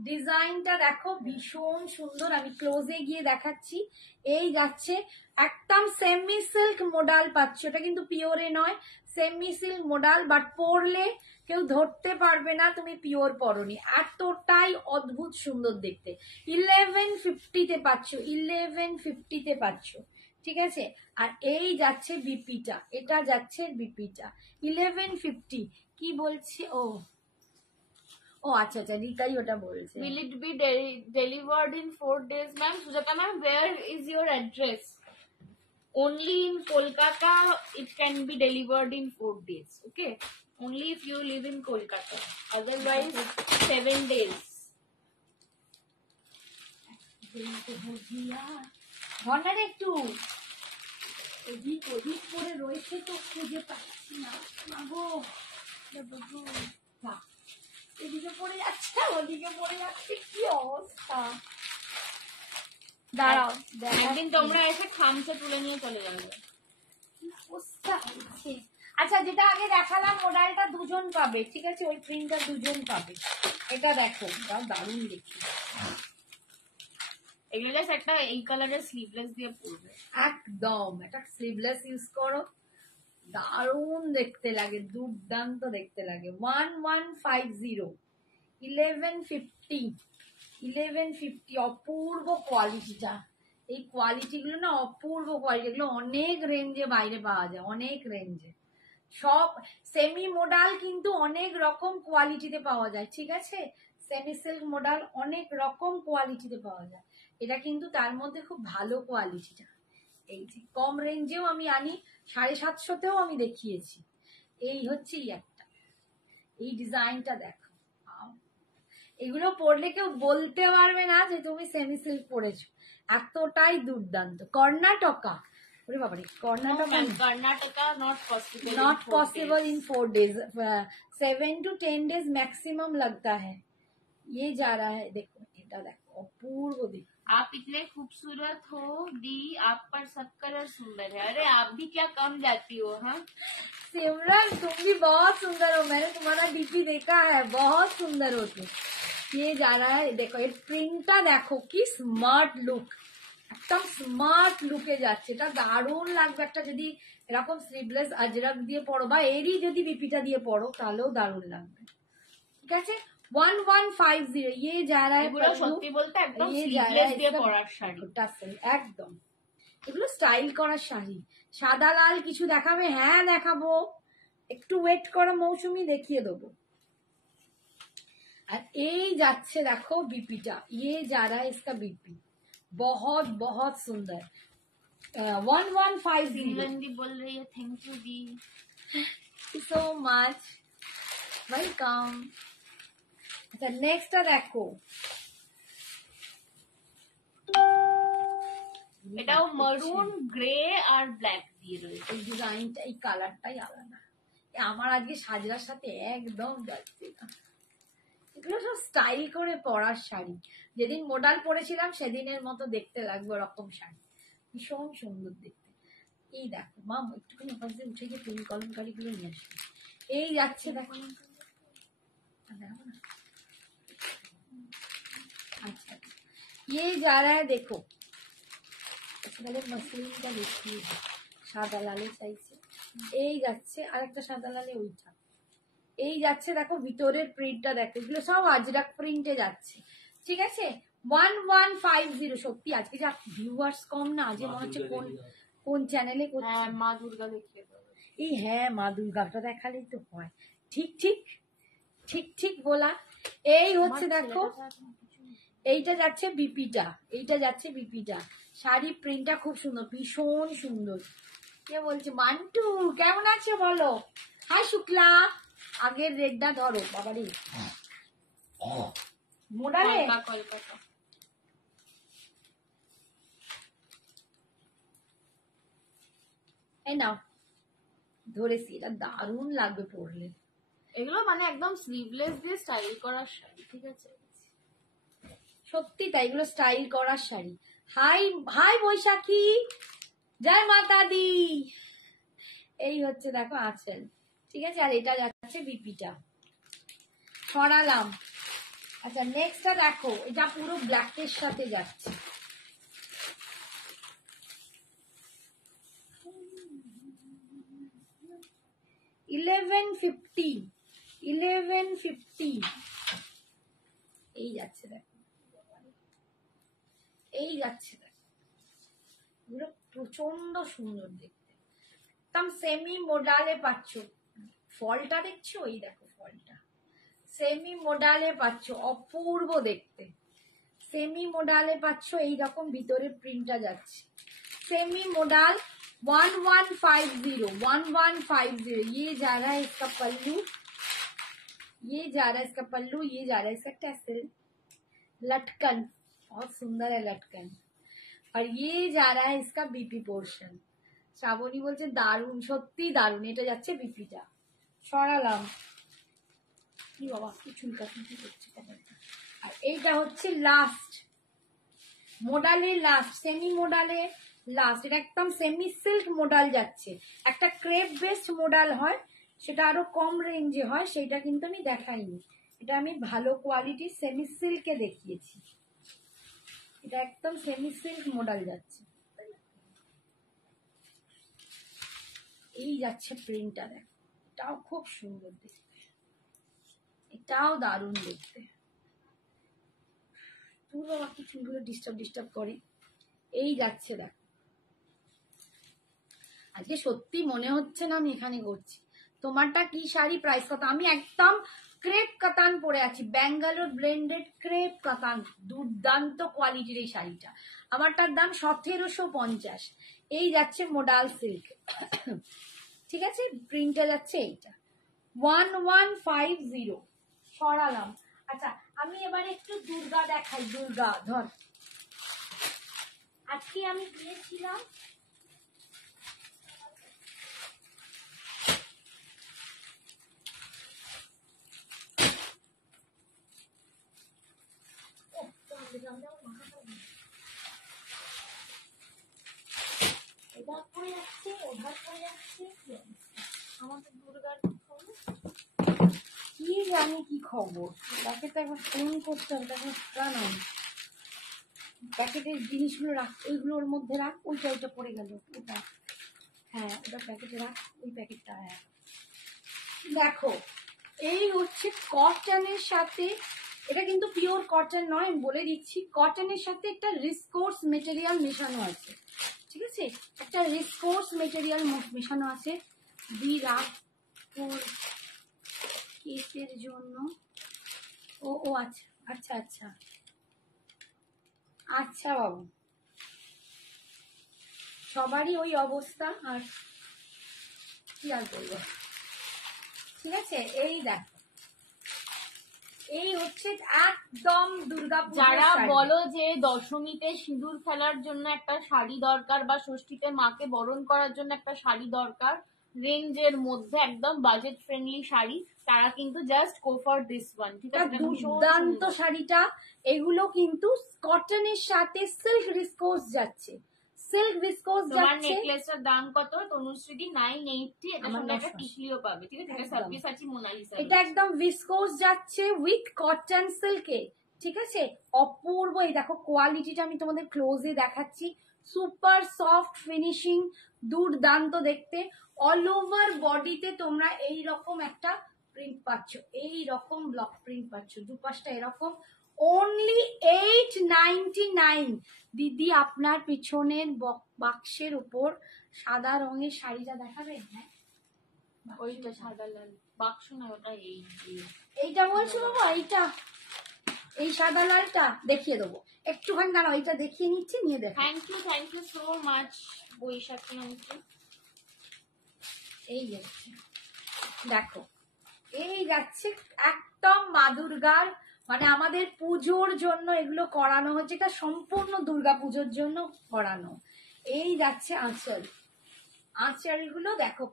ডিজাইনটা দেখো ভীষণ সুন্দর, আমি ক্লোজে গিয়ে দেখাচ্ছি। এই যাচ্ছে একদম সেমি সিল্ক মোডাল পাচ্ছ, এটা কিন্তু পিওরে নয়, সেমি সিল্ক মোডাল, বাট পরলে কেউ ধরতে পারবে না তুমি পিওর পরনি, এতটাই অদ্ভুত সুন্দর দেখতে। 1150-তে পাচ্ছ, 1150-তে পাচ্ছ, ঠিক আছে? আর এই যাচ্ছে বিপিটা, এটা যাচ্ছে বিপিটা 1150। কি বলছে ও ও আচ্ছা আচ্ছা রিকাই ওটা বলছে। Will it be delivered in 4 days, ma'am? Sujata ma'am, where is your address? Only in Kolkata it can be delivered in 4 days, okay? Only if you live in Kolkata. Otherwise 7 days. ঘন্টার একটু ওদিক ওদিক করে রয়েছে তো খুঁজে পাচ্ছি না, মাগো বাহ, এদিকে পড়ে যাচ্ছে ওদিকে পড়ে যাচ্ছে, কি অবস্থা। দাঁড়াও একদিন তোমরা এসে খামচে তুলে নিয়ে চলে যাবে। অবস্থা হচ্ছে। আচ্ছা যেটা আগে দেখালাম মোডালটা দুজন পাবে, ঠিক আছে? ওই প্রিন্টটা দুজন পাবে। এটা দেখো দারুণ দেখি, এগুলো জাস্ট একটা এই কালারের স্লিভলেস দিয়ে পরবে, একদম একটা স্লিভলেস ইউজ করো, দারুণ দেখতে লাগে, দুর্দান্ত দেখতে লাগে। 1150 1150 অপূর্ব কোয়ালিটিটা, এই কোয়ালিটি গুলো না অপূর্ব কোয়ালিটি, এগুলো অনেক রেঞ্জে বাইরে পাওয়া যায়, অনেক রেঞ্জে। সব সেমি মোডাল কিন্তু অনেক রকম কোয়ালিটিতে পাওয়া যায়, ঠিক আছে? সেমি সিল্ক মোডাল অনেক রকম কোয়ালিটিতে পাওয়া যায়, এটা কিন্তু তার মধ্যে খুব ভালো কোয়ালিটিটা। এই যে কম রেঞ্জেও আমি আনি, 750-তেও আমি দেখিয়েছি। এই হচ্ছে একটা, এই ডিজাইনটা দেখো, এগুলো পরলে কেউ বলতে পারবে না যে তুমি সেমি সিল্ক পরেছো, এতটাই দুর্দান্ত। কর্ণাটকা, ওরে বাবারে Karnataka, Karnataka not possible in 4 days, 7 to 10 days maximum लगता है। ये जा रहा है, देखो এটা দেখো অপূর্ব দেখো। आप इतने खूबसूरत हो दी, आप पर सब कलर सुंदर है। अरे आप भी क्या कम जाती हो? हाँ सिमरन तुम भी बहुत सुंदर हो, मैंने तुम्हारा डीपी देखा है, बहुत सुंदर हो तुम। ये जा रहा है, देखो ये प्रिंटটা দেখো কি স্মার্ট লুক, একদম স্মার্ট লুকে যাচ্ছে, এটা দারুণ লাগবে। একটা যদি এরকম স্লিভলেস আজরাক দিয়ে পরো বা এরই যদি বিপিটা দিয়ে পরো তাহলেও দারুণ লাগবে, ঠিক আছে? 1150 ये जा रहा है, এগুলো সত্যি বলতে একদম ये जा স্লিভলেস रहा है দিয়ে इसका পরার শাড়ি। একদম এগুলো স্টাইল করার শাড়ি। সাদা লাল কিছু দেখাবে? হ্যাঁ দেখাবো, একটু ওয়েট করো মৌসুমি, দেখিয়ে দেবো। আর এই যাচ্ছে দেখো বিপিটা, ये जा रहा है इसका बीपी, बहुत बहुत सुंदर। 1150 सिमरन दी बोल रही है thank you the. So much. Welcome. আচ্ছা নেক্সটটা দেখো, এটাও মারুন গ্রে আর ব্ল্যাক দিয়ে রয়েছে। এই ডিজাইনটা, এই কালারটাই আলাদা। আমার আজকে সাজরার সাথে একদম যাচ্ছে না। এগুলো সব স্টাইল করে পরার শাড়ি, যেদিন মডাল পরেছিলাম সেদিনের মতো দেখতে লাগবে ওরকম শাড়ি, ভীষণ সুন্দর দেখতে। এই দেখো মা, একটুখানি ওখান থেকে উঠে গিয়ে পিঙ্ক কলমকারি গুলো নিয়ে আসবে। এই যাচ্ছে দেখো, अच्छा ये जा रहा है देखो, তাহলে মসলিনটা দেখি সাদা লালে চাইছে। এই যাচ্ছে আর একটা সাদা লালে ওইটা, এই যাচ্ছে দেখো ভিতরের প্রিন্টটা দেখো, এগুলো সব আজরাক প্রিন্টে যাচ্ছে। ঠিক আছে 1150। সত্যি আজকে যা ভিউয়ার্স কম না, আজ মনে হচ্ছে কোন কোন চ্যানেলে করছে। মা দুর্গা দেখিয়ে দেবো। এই হ্যাঁ মা দুর্গাটা দেখালেই তো হয়। ঠিক ঠিক ঠিক ঠিক বলা। এই হচ্ছে দেখো, এইটা যাচ্ছে বিপিটা, এইটা যাচ্ছে বিপিটা। শাড়ি প্রিন্টটা খুব সুন্দর, ভীষণ সুন্দর। কে বলছে? মান্টু কেমন আছে বলো। হাই শুক্লা, আগের রেডটা ধরো বাবারে মোডালে। কলকাতা এই নাও ধরেছি, এটা দারুণ লাগবে পরলে। এগুলো মানে একদম স্লিভলেস দিয়ে স্টাইল করার শাড়ি, ঠিক আছে? সত্যি তাই, এগুলো স্টাইল করার শাড়ি। হাই হাই বৈশাখী, জয় মাতা দি। এই হচ্ছে দেখো আঁচল, ঠিক আছে। আর এটা যাচ্ছে বিপিটা, সরালাম। আচ্ছা নেক্সটটা দেখো, এটা পুরো ব্ল্যাকের সাথে যাচ্ছে। $1150 এই যাচ্ছে দেখো, এই যাচ্ছে দেখো, এগুলো প্রচন্ড সুন্দর দেখতে, একদম সেমি মোডালে পাচ্ছ। ফলটা দেখছো? এই দেখো ফলটা সেমি মোডালে পাচ্ছ, অপূর্ব দেখতে। সেমি মোডালে পাচ্ছ, এইরকম ভিতরে প্রিন্টটা যাচ্ছে सेमी मोडाल 1150 ये जा रहा है इसका पल्लू, ये जा रहा है इसका पल्लू, ये जा रहा है इसका टैसल, लटकन बहुत सुंदर है लटकन, और ये जा रहा है इसका बीपी पोर्शन। শ্রাবণী বলছে দারুণ, সত্যি দারুণ। এটা যাচ্ছে বিপিটা, সরালাম। কি বাবা কি চুলকাচুলকি করছে কপালটা। আর এইটা হচ্ছে লাস্ট মোডালের লাস্ট, সেমি মোডালে লাস্ট। এটা একদম সেমি সিল্ক মোডাল যাচ্ছে। একটা ক্রেপ বেস্ট মোডাল হয়, সেটা আরো কম রেঞ্জে হয়, সেটা কিন্তু আমি দেখাইনি। এটা আমি ভালো কোয়ালিটির সেমি সিল্কে দেখিয়েছি। এটা একদম সেমি সিল্ক মোডাল যাচ্ছে। এই যাচ্ছে প্রিন্টটা দেখো, এটাও খুব সুন্দর দেখতে, এটাও দারুণ দেখতে। পুরো বাকি চুলগুলো ডিস্টার্ব করে। এই যাচ্ছে দেখো, আজকে সত্যি মনে হচ্ছে না আমি এখানে করছি। তোমারটা কি শাড়ি, প্রাইস কত? আমি একদম ক্রেপ কাতান পরে আছি, ব্যাঙ্গালোর ব্লেন্ডেড ক্রেপ কাতান, দুর্দান্ত কোয়ালিটির এই শাড়িটা। আমারটার দাম 1750। এই যাচ্ছে মোডাল সিল্ক, ঠিক আছে। প্রিন্টটা যাচ্ছে এইটা 1150, সরালাম। আচ্ছা আমি এবার একটু দুর্গা দেখাই। দুর্গা ধর, আজকে আমি দিয়েছিলাম আমাদের দুর্গার কি জানি কি খবর। তাকে তো একবার ফোন করতে হবে, তাকে জানান প্যাকেটের জিনিসগুলো রাখ, ওইগুলোর মধ্যে রাখ। ওইটা ওইটা পড়ে গেল, ওটা হ্যাঁ ওটা প্যাকেটে রাখ, ওই প্যাকেটটা। হ্যাঁ দেখো এই হচ্ছে কটনের সাথে, এটা কিন্তু পিওর কটন নয়, আমি বলে দিচ্ছি। কটনের সাথে একটা রিসকোর্স মেটেরিয়াল মেশানো আছে, ঠিক আছে। একটা রিসকোর্স মেটেরিয়াল মেশানো আছে। বিরাট কেসের জন্য। ও ও আচ্ছা আচ্ছা আচ্ছা আচ্ছা বাবু, সবারই ওই অবস্থা, আর কি আর বলবো। ঠিক আছে এই দেখো এই হচ্ছে একদম দুর্গাপূজার যারা শাড়ি। বলো যে দশমীতে সিঁদুর খেলার জন্য একটা শাড়ি দরকার বা ষষ্ঠীতে মাকে বরণ করার জন্য একটা শাড়ি দরকার রেঞ্জের মধ্যে একদম বাজেট ফ্রেন্ডলি শাড়ি, তারা কিন্তু just go for this one. ঠিক আছে, এটা ভীষণ দুর্দান্ত সুন্দর। শাড়িটা। এগুলো কিন্তু কটনের সাথে সিল্ক ভিসকোজ যাচ্ছে, সিল্ক ভিসকোজ তোমার যাচ্ছে। নেকলেসটার দাম কত তনুশ্রীদি? 980। এটার আমার সঙ্গে একটা 980 টিকলিও পাবে। ঠিক আছে, এটা একদম। সাব্বিসাচি মোনালিসা। এটা একদম ভিসকোজ যাচ্ছে উইথ কটন সিল্কে। ঠিক আছে, অপূর্ব। এই দেখো কোয়ালিটিটা আমি তোমাদের ক্লোজে দেখাচ্ছি, সুপার সফট ফিনিশিং, দুর্দান্ত দেখতে। অল ওভার বডিতে তোমরা এই রকম একটা প্রিন্ট পাচ্ছ, এই রকম ব্লক প্রিন্ট পাচ্ছ, দুপাশটা এরকম। অনলি 899। দিদি আপনার পিছনের বাক্সের উপর সাদা রঙের শাড়িটা দেখাবেন? হ্যাঁ, ওইটা সাদা লাল বাক্স না, ওটা এইটা বলছো বাবা? এইটা, এই সাদা লালটা দেখিয়ে দেবো, একটুখানি দাঁড়াও, এইটা দেখিয়ে নিচ্ছি, নিয়ে দেখো। Thank you so much Baishakhi aunty. এই যাচ্ছে, দেখো, এই যাচ্ছে একদম মা দুর্গার, মানে আমাদের পুজোর জন্য এগুলো করানো হচ্ছে, এটা সম্পূর্ণ দুর্গা পুজোর জন্য করানো। এই যাচ্ছে আঁচল, আঁচলগুলো দেখো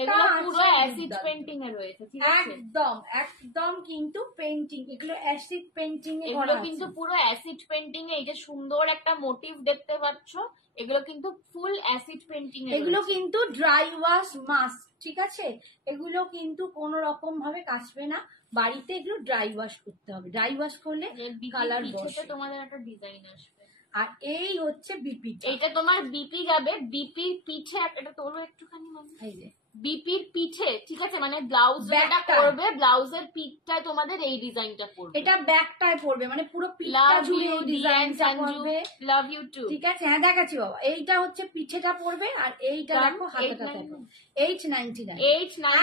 এগুলো পুরো আঁচল অ্যাসিড দুর্দান্ত। পেন্টিং এ রয়েছে। ঠিক আছে, একদম একদম কিন্তু পেন্টিং, এগুলো অ্যাসিড পেন্টিং এ এগুলো করা কিন্তু আছে। পুরো অ্যাসিড পেন্টিং এ। এই যে সুন্দর একটা মোটিভ দেখতে পাচ্ছ, এগুলো কিন্তু ফুল অ্যাসিড পেন্টিং এ। এগুলো কিন্তু ড্রাই ওয়াশ মাস্ক। ঠিক আছে, এগুলো কিন্তু কোন রকম ভাবে কাচবে না, বাড়িতে এগুলো ড্রাই ওয়াশ করতে হবে, ড্রাই ওয়াশ করলে কালার বসে। তোমাদের একটা ডিজাইন আসবে। আর এই হচ্ছে বিপি, এইটা তোমার বিপি যাবে, বিপির পিঠে এটা তোলো একটুখানি, এই যে বিপির পিঠে। ঠিক আছে, মানে ব্লাউজ যেটা করবে, ব্লাউজের পিঠটায় তোমাদের এই ডিজাইনটা পড়বে। এটা ব্যাকটায় পড়বে, মানে পুরো পিঠটা জুড়ে এই ডিজাইনটা পড়বে। Love you too. ঠিক আছে, হ্যাঁ দেখাচ্ছি বাবা। এইটা হচ্ছে পিঠেটা পড়বে, আর এইটা দেখো হাতাটা দেখো, 899।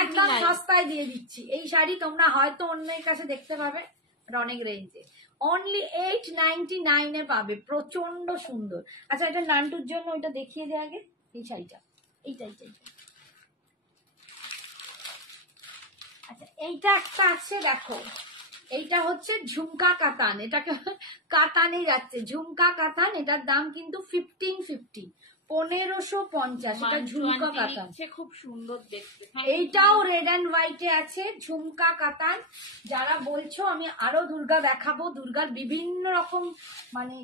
একদম সস্তায় দিয়ে দিচ্ছি এই শাড়ি। তোমরা হয়তো অন্যের কাছে দেখতে পাবে অনেক রেঞ্জে, অনলি 899 এ পাবে, প্রচন্ড সুন্দর। আচ্ছা, এটা নান্টুর জন্য ওইটা দেখিয়ে দে আগে, এই শাড়িটা, এইটা। আচ্ছা, এইটা একটা আছে দেখো, এইটা হচ্ছে ঝুমকা কাতান, এটাকে কাতানে যাচ্ছে, ঝুমকা কাতান। এটার দাম কিন্তু 1550, 1550। এটা ঝুমকা কাতান, খুব সুন্দর দেখতে। এইটাও রেড অ্যান্ড হোয়াইটে আছে, ঝুমকা কাতান। যারা বলছো আমি আরো দুর্গা দেখাবো, দুর্গার বিভিন্ন রকম মানে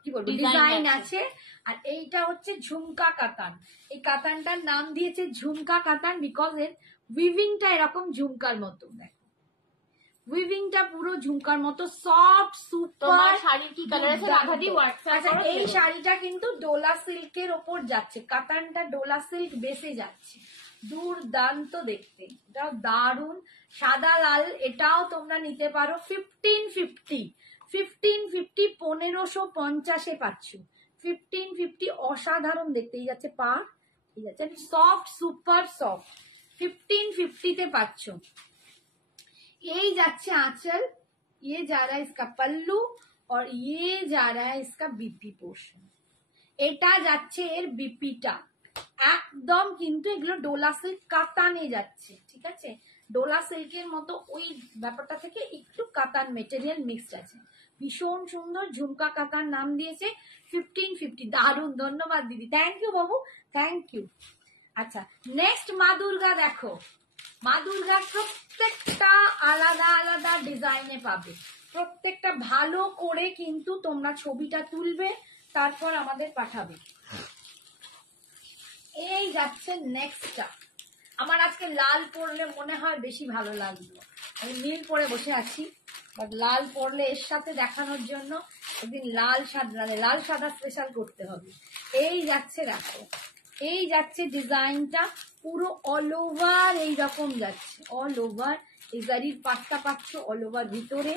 কি বলবো ডিজাইন আছে। আর এইটা হচ্ছে ঝুমকা কাতান। এই কাতানটার নাম দিয়েছে ঝুমকা কাতান বিকজ এর উইভিংটা এরকম ঝুমকার মতো। দেখো উইভিংটা পুরো ঝুমকার মতো সফট সুপার। শাড়ির কি কালার আছে রাধাদি? হোয়াটসঅ্যাপ। আচ্ছা, এই শাড়িটা কিন্তু ডোলা সিল্কের ওপর যাচ্ছে, কাতানটা ডোলা সিল্ক বেসে যাচ্ছে, দুর্দান্ত দেখতে, এটাও দারুন। সাদা লাল, এটাও তোমরা নিতে পারো 1550, 1550 পাচ্ছ, 1550। অসাধারণ দেখতে, এই যাচ্ছে পা, এই যাচ্ছে সফট সুপার সফট, 1550 পাচ্ছ। ये যাচ্ছে आंचल, ये जा रहा है इसका पल्लू, और ये जा रहा है इसका बीपी पोर्शन। এটা যাচ্ছে এর বিপিটা, একদম কিন্তু এগুলো ডোলা সিল্ক কাতানে যাচ্ছে। ঠিক আছে, ডোলা সিল্কের মতো ওই ব্যাপারটা থেকে একটু কাতান মেটেরিয়াল মিক্সড আছে, ভীষণ সুন্দর। ঝুমকা কাতান নাম দিয়েছে, 1550। দারুন, ধন্যবাদ দিদি, thank you Babu, thank you. আচ্ছা, নেক্সট মা দুর্গা দেখো, মা দুর্গার প্রত্যেকটা আলাদা আলাদা ডিজাইনে পাবে, প্রত্যেকটা ভালো করে কিন্তু তোমরা ছবিটা তুলবে, তারপর আমাদের পাঠাবে। এই যাচ্ছে নেক্সটটা। আমার আজকে লাল পরলে মনে হয় বেশি ভালো লাগলো, আমি নীল পরে বসে আছি, বাট লাল পরলে এর সাথে দেখানোর জন্য একদিন লাল সাদা স্পেশাল করতে হবে। এই যাচ্ছে দেখো, এই যাচ্ছে ডিজাইনটা পুরো অল ওভার এইরকম যাচ্ছে, অল ওভার। এই গাড়ির পাটটা পাচ্ছ অল ওভার ভিতরে।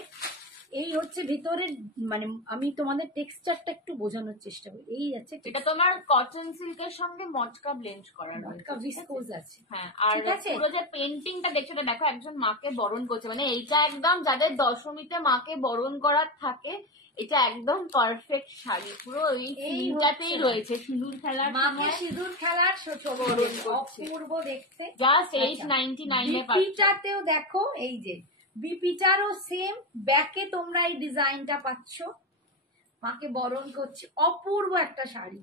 এই হচ্ছে ভিতরে, মানে আমি তোমাদের টেক্সচারটা একটু বোঝানোর চেষ্টা করি। এই যাচ্ছে, এটা তোমার কটন সিল্কের সঙ্গে মটকা ব্লেন্ড করা, মটকা ভিসকোজ আছে। হ্যাঁ, আর পুরো যে পেন্টিংটা দেখছো, দেখো একজন মাকে বরণ করছে, মানে এইটা একদম যাদের দশমীতে মাকে বরণ করার থাকে, এটা একদম পারফেক্ট শাড়ি। পুরো এইটাতেই রয়েছে সিঁদুর খেলার, মাকে সিঁদুর খেলার অপূর্ব দেখতে। জাস্ট 899 এ বিপিটাতেও দেখো, এই যে বিপিটারও সেম, ব্যাকে তোমরা এই ডিজাইনটা পাচ্ছ, মাকে বরণ করছে, অপূর্ব একটা শাড়ি।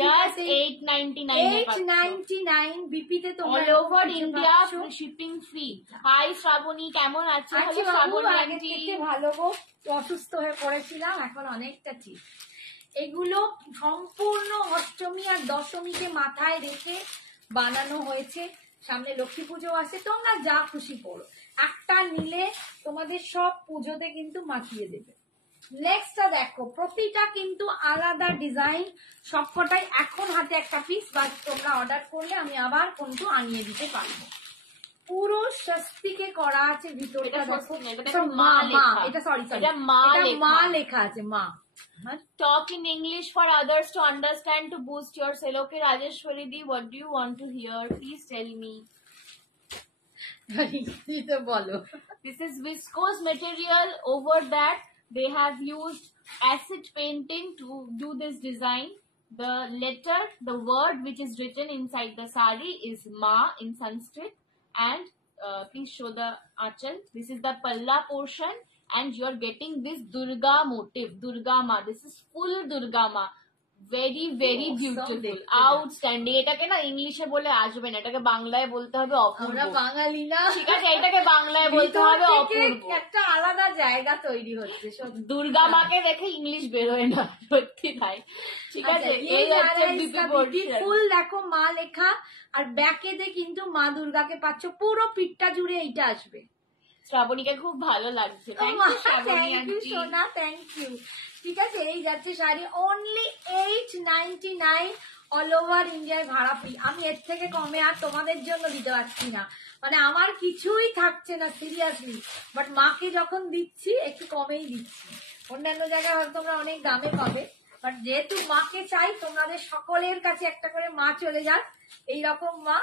জাস্ট 899 বিপিতে তোমরা all over India shipping free. Hi Shrabani, কেমন আছো? Hello Shrabani aunty. ভালো গো, অসুস্থ হয়ে পড়েছিলাম, এখন অনেকটা ঠিক। এগুলো সম্পূর্ণ অষ্টমী আর দশমীকে মাথায় রেখে বানানো হয়েছে। সামনে লক্ষ্মী পুজো আছে, তোমরা যা খুশি পড়ো, একটা নিলে তোমাদের সব পুজোতে কিন্তু মাখিয়ে দেবে। নেক্সটটা দেখো, প্রতিটা কিন্তু আলাদা ডিজাইন, সবকটাই এখন হাতে একটা পিস, বা তোমরা অর্ডার করলে আমি আবার কিন্তু আনিয়ে দিতে পারবো। পুরো স্বস্তিকে করা আছে ভিতরটা, দেখো এটা সরি এটা মা লেখা আছে, মা। Talk in English for others to understand, to boost your sale. Okay, Rajeshwari Di, what do you want to hear? Please tell me. বলো। This is viscose material. Over that, they have used acid painting to do this design. The letter, the word which is written inside the sari is Ma in Sanskrit. And please show the achal. This is the palla portion. And you are getting this Durga motif, Durga Ma. This is full Durga Ma. Very very beautiful, outstanding. এটাকে না ইংলিশে বলে আসবে না, এটাকে বাংলায় বলতে হবে অপূর্ব। আমরা বাঙালি না, ঠিক আছে, এটাকে বাংলায় বলতে হবে অপূর্ব। একটা আলাদা জায়গা তৈরি হচ্ছে, দুর্গা মাকে দেখে ইংলিশ বেরোয় না, সত্যি তাই। ঠিক আছে, এই হচ্ছে ফুল, দেখো মা লেখা, আর ব্যাকেতে কিন্তু মা দুর্গাকে পাচ্ছ, পুরো পিঠটা জুড়ে এইটা আসবে। শ্রাবণীকে খুব ভালো লাগছে, থ্যাংক ইউ সোনা, থ্যাংক ইউ। ঠিক আছে, এই যাচ্ছে শাড়ি, অনলি 899, অল ওভার ইন্ডিয়ায় ভাড়া ফ্রি। আমি এর থেকে কমে আর তোমাদের জন্য দিতে পারছি না, মানে আমার কিছুই থাকছে না সিরিয়াসলি, বাট মাকে যখন দিচ্ছি একটু কমেই দিচ্ছি। অন্যান্য জায়গায় হয়তো তোমরা অনেক দামে পাবে, বাট যেহেতু মাকে চাই তোমাদের সকলের কাছে একটা করে মা চলে যাক, এইরকম মা,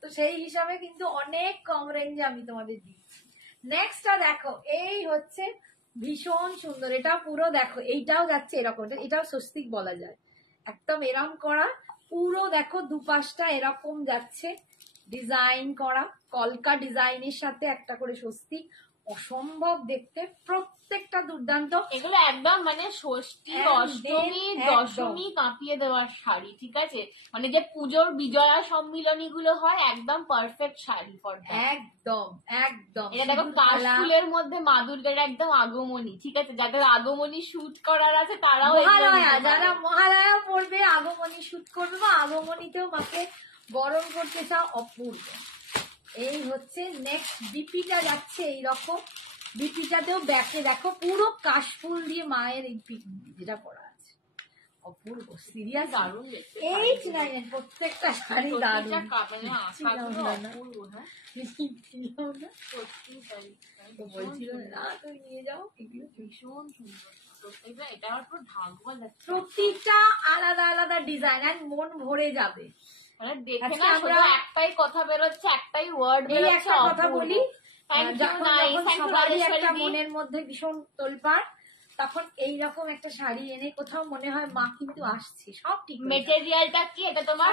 তো সেই হিসাবে কিন্তু অনেক কম রেঞ্জে আমি তোমাদের দিচ্ছি। নেক্সটটা দেখো, এই হচ্ছে ভীষণ সুন্দর, এটা পুরো দেখো, এইটাও যাচ্ছে এরকম, এটাও স্বস্তিক বলা যায়, একদম এরকম করা, পুরো দেখো দুপাশটা এরকম যাচ্ছে ডিজাইন করা, কলকা ডিজাইনের সাথে একটা করে স্বস্তিক, অসম্ভব দেখতে, প্রত্যেকটা দুর্দান্ত। এগুলো একদম মানে ষষ্ঠী, অষ্টমী, দশমী কাঁপিয়ে দেওয়ার শাড়ি। ঠিক আছে, মানে যে পুজোর বিজয়া সম্মিলনী গুলো হয়, একদম পারফেক্ট শাড়ি ফর একদম একদম। এটা দেখো কাশফুলের মধ্যে মা দুর্গার একদম আগমনী। ঠিক আছে, যাদের আগমনী শুট করার আছে তারাও, যারা মহালয়া পড়বে আগমনী শুট করবে বা আগমনীতেও মাকে বরণ করতে চাও, অপূর্ব। এই হচ্ছে নেক্সট বিপিটা যাচ্ছে এইরকম, বিপিটাতেও ব্যাকে দেখো পুরো কাশফুল দিয়ে মায়ের এই যেটা করা আছে, অপূর্ব, সিরিয়াস দারুণ। 899 প্রত্যেকটা শাড়ি দারুণ, নিয়ে যাও, ভীষণ সুন্দর। এটা প্রতিটা আলাদা আলাদা ডিজাইন, আর মন ভরে যাবে। একটাই কথা বেরোচ্ছে, একটাই ওয়ার্ড বেরোচ্ছে, কথা বলি, সবারই একটা মনের মধ্যে ভীষণ তোলপাড়, তখন এইরকম একটা শাড়ি এনে কোথাও মনে হয় মা কিন্তু আসছে, সব ঠিক। মেটেরিয়ালটা কি, এটা তোমার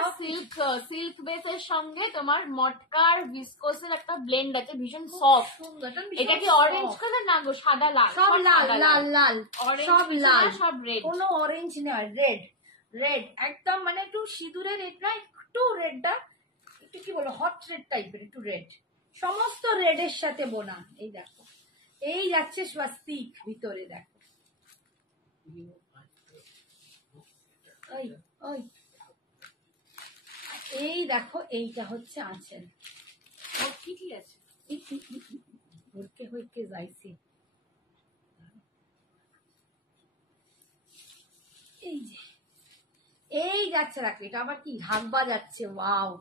সিল্ক বেসের সঙ্গে তোমার মটকার ভিসকোসের একটা ব্লেন্ড আছে, ভীষণ সফট সুন্দর। এটা কি অরেঞ্জ কালার না গো, সাদা লাল, সব লাল লাল লাল, সব লাল, সব রেড, কোনো অরেঞ্জ নয়, রেড রেড একদম, মানে একটু সিঁদুরের রেড না, একটু রেডটা একটু কি বলো হট রেড টাইপের, একটু রেড, সমস্ত রেডের সাথে বোনা। এই দেখো, এই যাচ্ছে স্বস্তিক ভিতরে, দেখো এই দেখো, এইটা হচ্ছে আঁচল, ঠিকই আছে, হইকে হইকে যাইছি। এই যে এই যাচ্ছে, রাখি এটা আবার কি ঢাকবা যাচ্ছে, ওয়াও।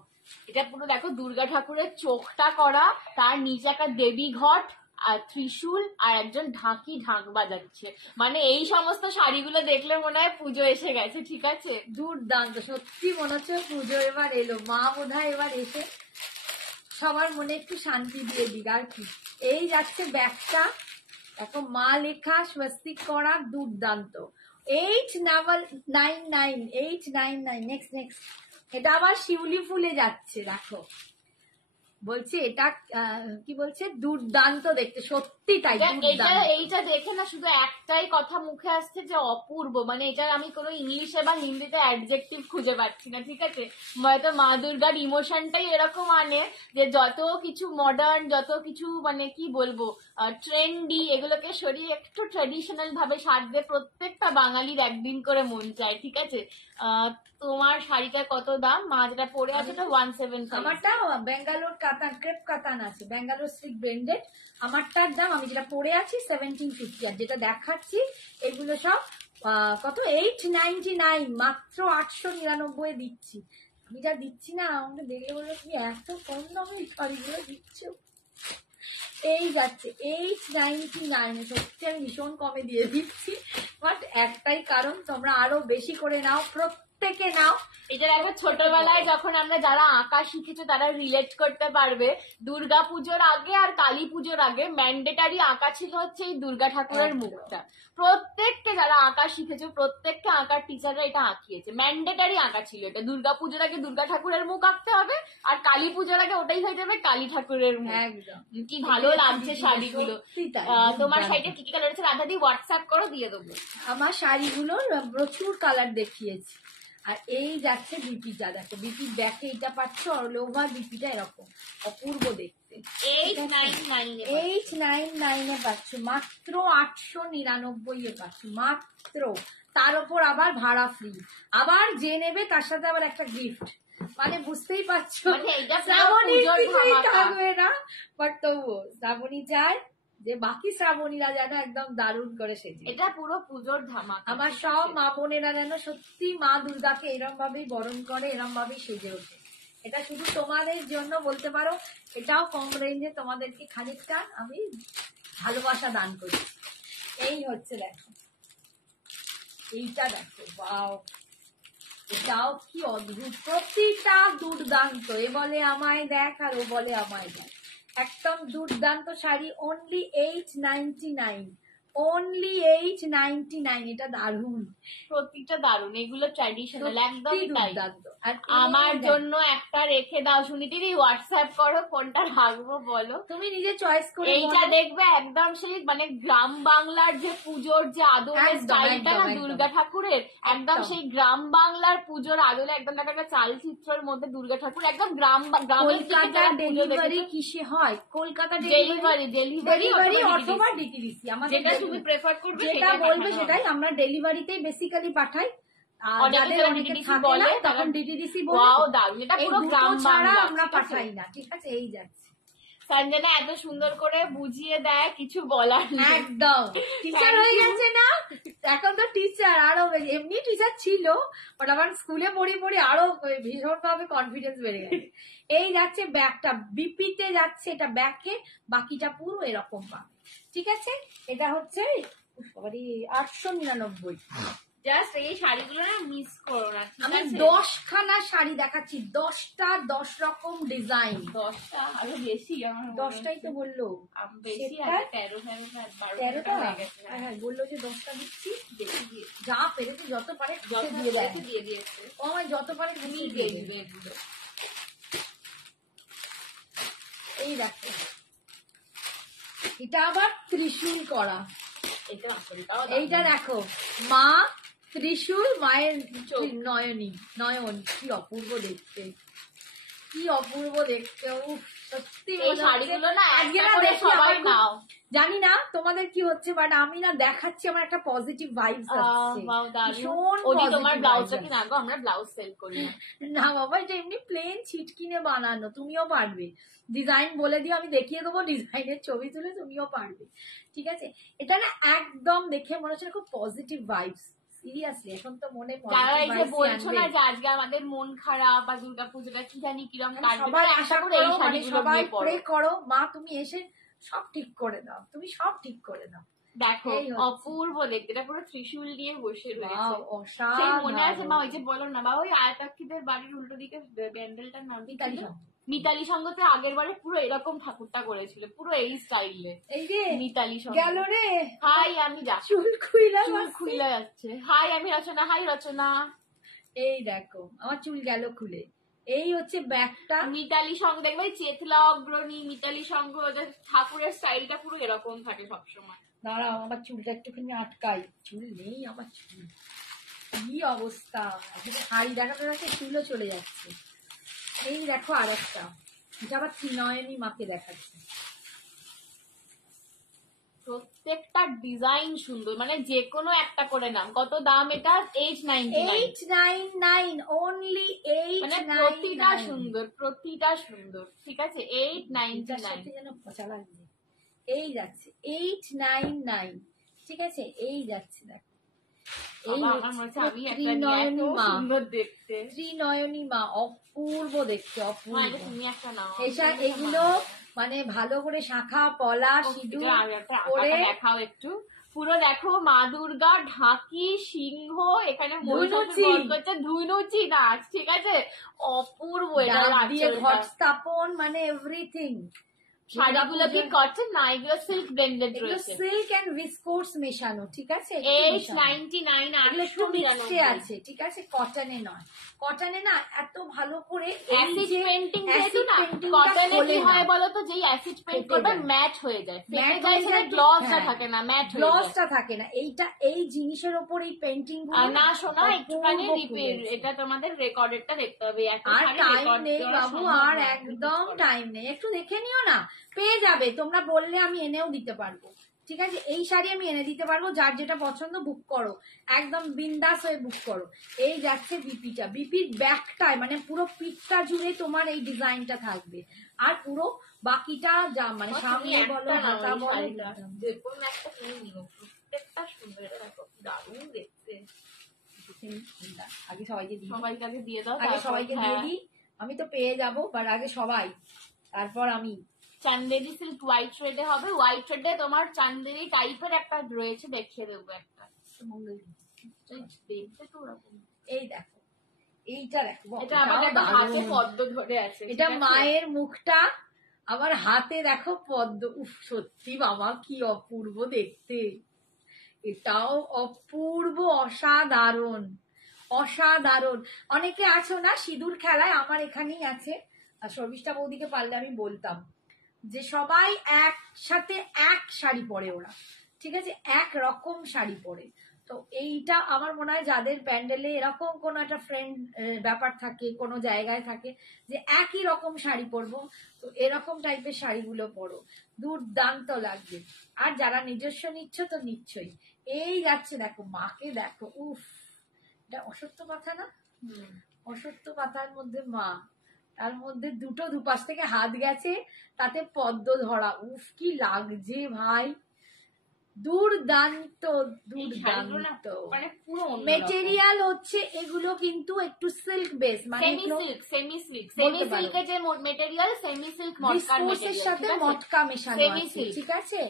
এটা পুরো দেখো দুর্গা ঠাকুরের চোখটা করা, তার নিচে একটা দেবী ঘট আর ত্রিশূল আর একজন ঢাকি ঢাক বাজাচ্ছে, মানে এই সমস্ত শাড়িগুলো দেখলে মনে হয় পুজো এসে গেছে। ঠিক আছে, দুর্দান্ত, সত্যি মনে হচ্ছে পুজো এবার এলো, মা বোধহয় এবার এসে সবার মনে একটু শান্তি দিয়ে দিক, আর কি। এই যাচ্ছে ব্যাগটা, দেখো মা লেখা, স্বস্তিক করা, দুর্দান্ত। 899, নেক্সট নেক্সট, এটা আবার শিউলি ফুলে যাচ্ছে, দেখো বলছি এটা কি বলছে, দুর্দান্ত দেখতে, সত্যি তাই, দুর্দান্ত। এইটা দেখে না শুধু একটাই কথা মুখে আসছে যে অপূর্ব, মানে এটার আমি কোনো ইংলিশে বা হিন্দিতে অ্যাডজেক্টিভ খুঁজে পাচ্ছি না, ঠিক আছে। হয়তো মা দুর্গার ইমোশনটাই এরকম আনে যে যত কিছু মডার্ন, যত কিছু মানে কি বলবো ট্রেন্ডি, এগুলোকে সরিয়ে একটু ট্রেডিশনাল ভাবে সাজতে প্রত্যেকটা বাঙালির একদিন করে মন চায়, ঠিক আছে। তোমার শাড়িটার কত দাম? মা যেটা পরে আছে তো 175। আমারটা ব্যাঙ্গালোর কাতান, ক্রেপ কাতান আছে, ব্যাঙ্গালোর সিল্ক ব্র্যান্ডেড। আমারটার দাম, আমি যেটা পরে আছি 1750, আর যেটা দেখাচ্ছি এগুলো সব কত 899, মাত্র 899 দিচ্ছি। আমি যা দিচ্ছি না, আমাকে দেখলে বললো তুমি এত কম দামে শাড়িগুলো দিচ্ছ। এই যাচ্ছে 899, সত্যি আমি ভীষণ কমে দিয়ে দিচ্ছি, বাট একটাই কারণ, তোমরা আরো বেশি করে নাও, প্রত্যেকে নাও। এটা একটা ছোটবেলায় যখন আমরা যারা আঁকা শিখেছো তারা রিলেট করতে পারবে, দুর্গা পুজোর আগে আর কালী পুজোর আগে ম্যান্ডেটারি আঁকা ছিল হচ্ছে এই দুর্গা ঠাকুরের মুখটা। প্রত্যেককে যারা আঁকা শিখেছো প্রত্যেককে আঁকার টিচাররা এটা আঁকিয়েছে, ম্যান্ডেটারি আঁকা ছিল এটা। দুর্গা পুজোর আগে দুর্গা ঠাকুরের মুখ আঁকতে হবে, আর কালী পুজোর আগে ওটাই হয়ে যাবে কালী ঠাকুরের মুখ। একদম কি ভালো লাগছে শাড়িগুলো। তোমার শাড়িটা কি কি কালার আছে রাধা দি? হোয়াটসঅ্যাপ করো, দিয়ে দেবো। আমার শাড়িগুলোর প্রচুর কালার দেখিয়েছি। আর এই যাচ্ছে বিপিটা, দেখো বিপির ব্যাকে এটা পাচ্ছ, অল ওভার বিপিটা এরকম অপূর্ব দেখতে। 899 এ পাচ্ছ, মাত্র 899 এ পাচ্ছ মাত্র। তার উপর আবার ভাড়া ফ্রি, আবার যে নেবে তার সাথে আবার একটা গিফট, মানে বুঝতেই পারছো থাকবে না। বাট তবুও শ্রাবণী চায় যে বাকি শ্রাবণীরা যেন একদম দারুণ করে সেজে, এটা পুরো পুজোর ধামাকা। আমার সব মা বোনেরা যেন সত্যি মা দুর্গাকে এরম ভাবেই বরণ করে, এরম ভাবেই সেজে ওঠে। এটা শুধু তোমাদের জন্য বলতে পারো, এটাও কম রেঞ্জে তোমাদেরকে খানিকটা আমি ভালোবাসা দান করি। এই হচ্ছে দেখো, এইটা দেখো, বাও, এটাও কি অদ্ভুত, প্রতিটা দুর্দান্ত। এ বলে আমায় দেখ আর ও বলে আমায় দেখ, একদম দুর্দান্ত শাড়ি। Only 899, only 899। এটা দারুণ, প্রতিটা দারুণ, এগুলো ট্র্যাডিশনাল একদম দুর্দান্ত। আর আমার জন্য একটা রেখে দাও শুনি দিদি, হোয়াটসঅ্যাপ করো, কোনটা রাখবো বলো, তুমি নিজে চয়েস করে। এইটা দেখবে একদম সেই মানে গ্রাম বাংলার যে পুজোর যে আদলের স্টাইলটা না দুর্গা ঠাকুরের, একদম সেই গ্রাম বাংলার পুজোর আদলে একদম একটা চালচিত্রের মধ্যে দুর্গা ঠাকুর একদম গ্রামের ডেলিভারি কিসে হয়, কলকাতা ডেলিভারি অথবা ডিটিডিসি, আমাদের যেটা তুমি প্রেফার করবে যেটা বলবে সেটাই। আমরা ডেলিভারিতেই বেসিক্যালি পাঠাই, যাদের অনেকে থাকে না তখন ডিটিডিসি বলে। ওয়াও দারুণ, এটা পুরো গ্রাম ছাড়া বাংলা আমরা পাঠাই না, ঠিক আছে। এই যাচ্ছে সঞ্জনা এত সুন্দর করে বুঝিয়ে দেয়, কিছু বলার নেই। একদম টিচার হয়ে গেছে না এখন তো, টিচার আরো এমনি টিচার ছিল, বাট আবার স্কুলে পড়ি আরো ভীষণ ভাবে কনফিডেন্স বেড়ে গেছে। এই যাচ্ছে ব্যাকটা, বিপিতে যাচ্ছে এটা ব্যাকে, বাকিটা পুরো এরকম পাবে, ঠিক আছে। এটা হচ্ছে 899। জাস্ট এই শাড়িগুলো না মিস করো না, আমি 10খানা শাড়ি দেখাচ্ছি, 10টা 10 রকম ডিজাইন। 10টা আরো বেশি, 10টাই তো বললো, বেশি 13টা হ্যাঁ বললো যে 10টা দিচ্ছি, যা পেরেছে যত পারে দিয়ে দিয়েছে, ও আমার যত পারে দিয়ে দিবে এগুলো। এই দেখো, এটা আবার ত্রিশূল করা, এইটা দেখো মা ত্রিশূল, মায়ের নয়ন, কি অপূর্ব দেখতে, কি অপূর্ব দেখতে। সত্যি এই শাড়িগুলো না সবাই নাও, জানি না তোমাদের কি হচ্ছে, বাট আমি না দেখাচ্ছি আমার একটা পজিটিভ ভাইবস আসছে। তোমার ব্লাউজটা কি না গো, আমরা ব্লাউজ সেল করি না বাবা, এটা এমনি প্লেন ছিটকিনে বানানো, তুমিও পারবে। ডিজাইন বলে দিও, আমি দেখিয়ে দেবো, ডিজাইনের ছবি তুলে তুমিও পারবে, ঠিক আছে। এটা না একদম দেখে মনে হচ্ছে খুব পজিটিভ ভাইবস, সিরিয়াসলি। এখন তো মনে বলছো না যে আজকে আমাদের মন খারাপ বা দুর্গাপুজোটা কি জানি কিরকম, সবাই আশা করো, সবাই প্রে করো মা তুমি এসে সব ঠিক করে দাও, তুমি সব ঠিক করে দাও। দেখো অপূর্ব দেখতে, এটা পুরো ত্রিশূল দিয়ে বসে রয়েছে, মনে আছে মা ওই যে বলো না বা ওই আয়তাক্ষীদের বাড়ির উল্টো দিকে ব্যান্ডেলটার নাম মিতালি সঙ্গতে আগের বারে পুরো এরকম ঠাকুরটা করেছিল, পুরো এই স্টাইলে। এই যে মিতালি সঙ্গ গেল রে, হাই আমি যাচ্ছি, চুল খুইলা যাচ্ছে, হাই আমি রচনা, হাই রচনা। এই দেখো আমার চুল গেল খুলে, এই হচ্ছে ব্যাগটা। মিতালি সংঘ দেখবে, চেতলা অগ্রণী, মিতালি সংঘ, ওদের ঠাকুরের স্টাইলটা পুরো এরকম থাকে সবসময়। দাঁড়াও আমার চুলটা একটুখানি আটকাই, চুল নেই আমার, চুল কি অবস্থা, শাড়ি দেখাতে দেখাতে চুলও চলে যাচ্ছে। এই দেখো আর একটা, এটা আবার ত্রিনয়নী মাকে দেখাচ্ছে। প্রত্যেকটা ডিজাইন সুন্দর, মানে যে কোনো একটা করে নাম। কত দাম এটা? 899, 899 only 899, মানে প্রতিটা সুন্দর, প্রতিটা সুন্দর। ঠিক আছে, 899 যেন পচা লাগছে। এই যাচ্ছে 899, ঠিক আছে, এই যাচ্ছে দেখো। ত্রিনয়নী মা, অপূর্ব দেখতে, অপূর্ব। এগুলো মানে ভালো করে শাখা পলা সিঁদুর করে দেখাও একটু। পুরো দেখো মা দুর্গা, ঢাকি, সিংহ, এখানে ধুইনুচি নাচ, ঠিক আছে, অপূর্ব। ঘট স্থাপন, মানে এভরিথিং। শাড়িগুলো কি কটন না, এগুলো সিল্ক ব্লেন্ডেড রয়েছে, সিল্ক এন্ড ভিসকোস মেশানো, ঠিক আছে। 899 আছে, ঠিক আছে, কটনে নয়। কটনে না এত ভালো করে অ্যাসিড পেইন্টিং যেহেতু না, কটনে কি হয় বলো তো, যেই অ্যাসিড পেইন্ট করবে ম্যাট হয়ে যায়, ফেটে যায়, সেটা গ্লসটা থাকে না, ম্যাট হয়ে যায়, গ্লসটা থাকে না। এইটা এই জিনিসের উপর এই পেইন্টিং গুলো না। শোনা, একটুখানি এটা তোমাদের রেকর্ডেডটা দেখতে হবে। আর টাইম নেই বাবু, আর একদম টাইম নেই, একটু দেখে নিও না, পেয়ে যাবে। তোমরা বললে আমি এনেও দিতে পারবো, ঠিক আছে। এই শাড়ি আমি এনে দিতে পারবো, যার যেটা পছন্দ বুক করো, একদম বিন্দাস হয়ে বুক করো। এই যাচ্ছে বিপিটা, বিপির ব্যাকটায় মানে পুরো পিঠটা জুড়ে তোমার এই ডিজাইনটা থাকবে, আর পুরো বাকিটা যা মানে সামনে বলো হাতা বলো, যে কোনো একটা কিনে নিও, প্রত্যেকটা সুন্দর। এটা দেখো দারুণ দেখতে। আগে সবাইকে দিই, সবাইকে দিয়ে দাও, আগে সবাইকে দিয়ে দিই। আমি তো পেয়ে যাবো, বাট আগে সবাই, তারপর আমি। চান্দেরি সিল্ক হোয়াইট শেডে হবে, হোয়াইট শেডে তোমার চান্দেরি টাইপের একটা রয়েছে, দেখিয়ে দেবো একটা। এই দেখো, এইটা দেখো, এটা আমাদের হাতে পদ্ম ধরে আছে, এটা মায়ের মুখটা, আমার হাতে দেখো পদ্ম। উফ, সত্যি বাবা কি অপূর্ব দেখতে, এটাও অপূর্ব, অসাধারণ, অসাধারণ। অনেকে আছো না সিঁদুর খেলায়, আমার এখানেই আছে, আর শর্মিষ্ঠা বৌদিকে পারলে আমি বলতাম যে সবাই একসাথে এক শাড়ি পরে ওরা, ঠিক আছে, এক রকম শাড়ি পরে। তো এইটা আমার মনে হয় যাদের প্যান্ডেলে এরকম কোনো একটা ফ্রেন্ড ব্যাপার থাকে, কোনো জায়গায় থাকে যে একই রকম শাড়ি পরবো, তো এরকম টাইপের শাড়িগুলো পরো, দুর্দান্ত লাগবে। আর যারা নিজস্ব নিচ্ছ তো নিচ্ছই। এই যাচ্ছে দেখো, মাকে দেখো, উফ, এটা অসত্য কথা না, অসত্য পাতার মধ্যে মা, তার মধ্যে দুটো দুপাশ থেকে হাত গেছে, তাতে পদ্ম ধরা, উফ কি লাগছে ভাই, দুর্দান্ত, দুর্দান্ত। মেটেরিয়াল হচ্ছে এগুলো কিন্তু একটু সিল্ক বেস, মানে সেমি সিল্কের যে মেটেরিয়াল, সেমি সিল্ক ভিসকোসের সাথে মটকা মেশানো আছে, ঠিক আছে।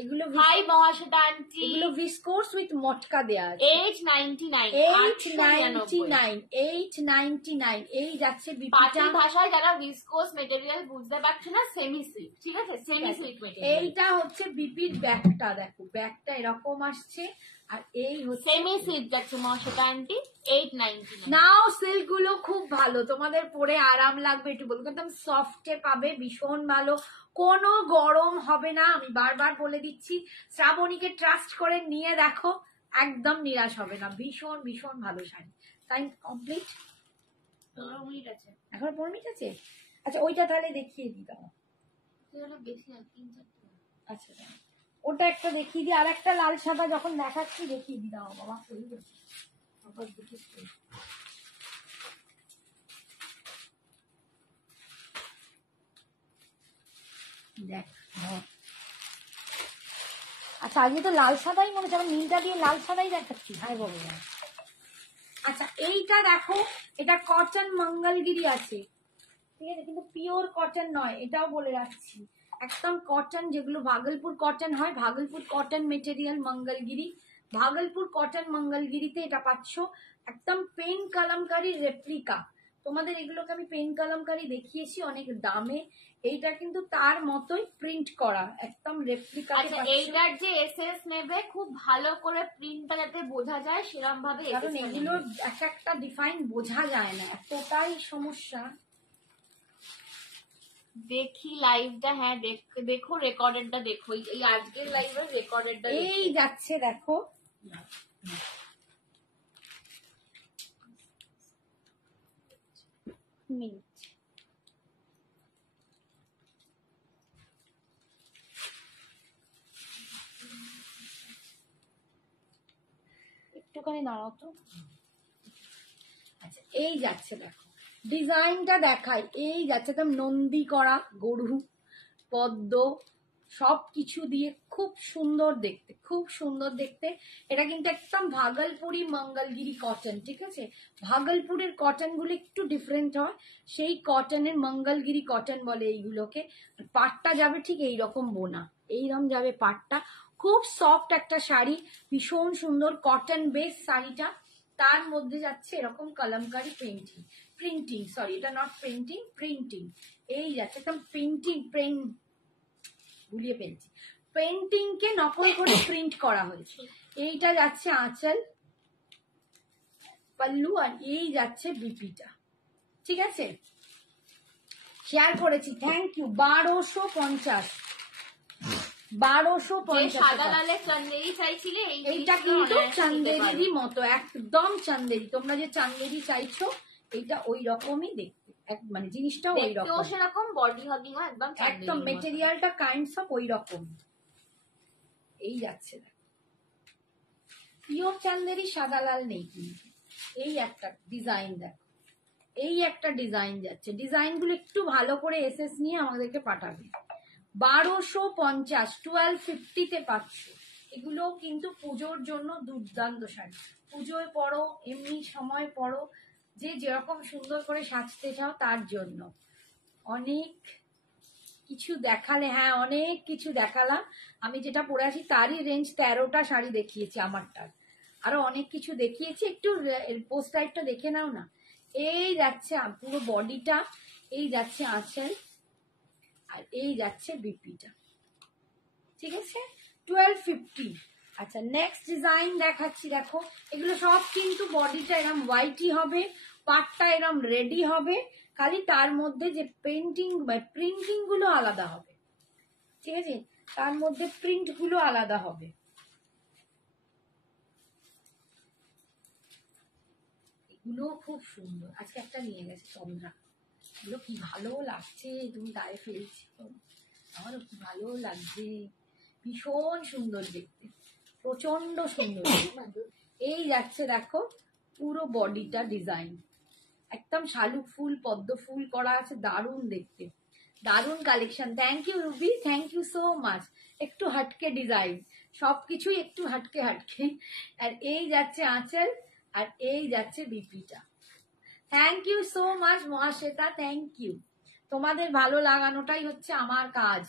এগুলো হাই মহাশ্বেতা আন্টি, এগুলো ভিসকোস উইথ মটকা দেয়া আছে। 899 এই যাচ্ছে বিপিটা। ভাষায় যারা ভিসকোস মেটেরিয়াল বুঝতে পারছে না, সেমি সিল্ক, ঠিক আছে, সেমি সিল্ক মেটেরিয়াল। এইটা হচ্ছে বিপির ব্যাগটা, দেখো ব্যাগটা এরকম আসছে, আর এই হচ্ছে সেমি সিল্ক যাচ্ছে মহাশ্বেতা আন্টি, 899। নাও সিল্ক গুলো খুব ভালো, তোমাদের পরে আরাম লাগবে, একটু বলবো একদম সফটে পাবে, ভীষণ ভালো, কোনো গরম হবে না, আমি বারবার বলে দিচ্ছি। শ্রাবণীকে ট্রাস্ট করে নিয়ে দেখো, একদম নিরাশ হবে না, ভীষণ ভীষণ ভালো শাড়ি। তাই কমপ্লিট, এখন 4 মিনিট আছে। আচ্ছা ওইটা তাহলে দেখিয়ে দিই, দাও আচ্ছা ওটা একটা দেখিয়ে দিই, আর একটা লাল সাদা যখন দেখাচ্ছি দেখিয়ে দিই, দাও বাবা, দেখ। আচ্ছা আজকে তো লাল সাদাই মনে হচ্ছে, নীলটা দিয়ে লাল সাদাই দেখাচ্ছি, হাই ভগবান। আচ্ছা এইটা দেখো, এটা কটন মঙ্গলগিরি আছে, ঠিক আছে, কিন্তু পিওর কটন নয়, এটাও বলে রাখছি, একদম কটন, যেগুলো ভাগলপুর কটন হয়, Bhagalpur cotton material Mangalagiri, Bhagalpur cotton মঙ্গলগিরিতে এটা পাচ্ছ, একদম পেন কালামকারী রেপ্লিকা, তোমাদের এগুলোকে আমি পেন কালামকারি দেখিয়েছি অনেক দামে, এইটা কিন্তু তার মতোই প্রিন্ট করা, একদম রেপ্লিকা। আচ্ছা, এইটার যে এসএস নেবে খুব ভালো করে প্রিন্টটা যাতে বোঝা যায় সেরকম ভাবে, কারণ এগুলো এক একটা ডিফাইন বোঝা যায় না, এতটাই সমস্যা। দেখি লাইভটা, হ্যাঁ দেখো রেকর্ডেডটা দেখো, এই আজকের লাইভের রেকর্ডেডটা এই যাচ্ছে দেখো, মিনিট একটুখানি দাঁড়াও তো। আচ্ছা এই যাচ্ছে দেখো, ডিজাইনটা দেখাই, এই যাচ্ছে একদম নন্দী করা, গরু পদ্ম সবকিছু দিয়ে খুব সুন্দর দেখতে, খুব সুন্দর দেখতে। এটা কিন্তু একদম ভাগলপুরি মঙ্গলগিরি কটন, ঠিক আছে? ভাগলপুরের কটন গুলো একটু ডিফারেন্ট হয়, সেই কটনের মঙ্গলগিরি কটন বলে এইগুলোকে। পাটটা যাবে ঠিক এইরকম বোনা, এইরকম যাবে পাটটা, খুব সফট একটা শাড়ি, ভীষণ সুন্দর কটন বেস শাড়িটা, তার মধ্যে যাচ্ছে এরকম কলমকারি প্রিন্টিং, সরি এটা নট পেন্টিং, প্রিন্টিং। এই যাচ্ছে একদম ভুলিয়ে ফেলছি, পেন্টিং কে নকল করে প্রিন্ট করা হয়েছে। এইটা যাচ্ছে আঁচল, পাল্লু, আর এই যাচ্ছে বিপিটা, ঠিক আছে? শেয়ার করেছি, থ্যাংক ইউ। 1250, 1250 সাদা লালে চন্দেরি চাইছিলে, এইটা কিন্তু চান্দেরি মতো, একদম চান্দেরি, তোমরা যে চান্দেরি চাইছো এইটা ওই রকমই দেখতে, মানে জিনিসটাও ওই রকম, সেরকম বডি হগিং একদম মেটেরিয়ালটা কাইন্ডস অফ ওই রকম। এই যাচ্ছে পিওর চান্দেরি, সাদা লাল নেই কিন্তু। এই একটা ডিজাইন দেখো, এই একটা ডিজাইন যাচ্ছে, ডিজাইন গুলো একটু ভালো করে এসএস নিয়ে আমাদেরকে পাঠাবে। 1250, 1250 পাচ্ছ। এগুলো কিন্তু পুজোর জন্য দুর্দান্ত শাড়ি, পুজোয় পরো, এমনি সময় পরো, যে যেরকম সুন্দর করে সাজতে চাও তার জন্য। অনেক কিছু দেখালে, হ্যাঁ অনেক কিছু দেখালাম, আমি যেটা পরে আছি তারই রেঞ্জ 13টা শাড়ি দেখিয়েছি আমারটার, আরো অনেক কিছু দেখিয়েছি, একটু পোস্ট টাইপটা দেখে নাও না। এই যাচ্ছে পুরো বডিটা, এই যাচ্ছে আঁচল, আর এই যাচ্ছে বিপিটা, ঠিক আছে? 1250। আচ্ছা নেক্সট ডিজাইন দেখাচ্ছি, দেখো এগুলো সব কিন্তু বডিটা এরকম হোয়াইটই হবে, পাটটা এরকম রেডি হবে, খালি তার মধ্যে যে পেন্টিং বা প্রিন্টিং গুলো আলাদা হবে, ঠিক আছে? তার মধ্যে প্রিন্ট গুলো আলাদা হবে। এগুলো খুব সুন্দর, আজকে একটা নিয়ে গেছে চন্দ্রা, এগুলো কি ভালো লাগছে, তুমি গায়ে ফেলছো, আমারও কি ভালো লাগছে, ভীষণ সুন্দর দেখতে, প্রচন্ড সুন্দর। এই যাচ্ছে দেখো পুরো বডিটা ডিজাইন, একদম শালুক ফুল পদ্ম ফুল করা আছে, দারুণ দেখতে, দারুণ collection. Thank you Ruby, thank you so much. একটু হাটকে ডিজাইন, সবকিছুই একটু হাটকে হাটকে। আর এই যাচ্ছে আঁচল, আর এই যাচ্ছে বিপিটা। Thank you so much Mahasweta, thank you. তোমাদের ভালো লাগানোটাই হচ্ছে আমার কাজ,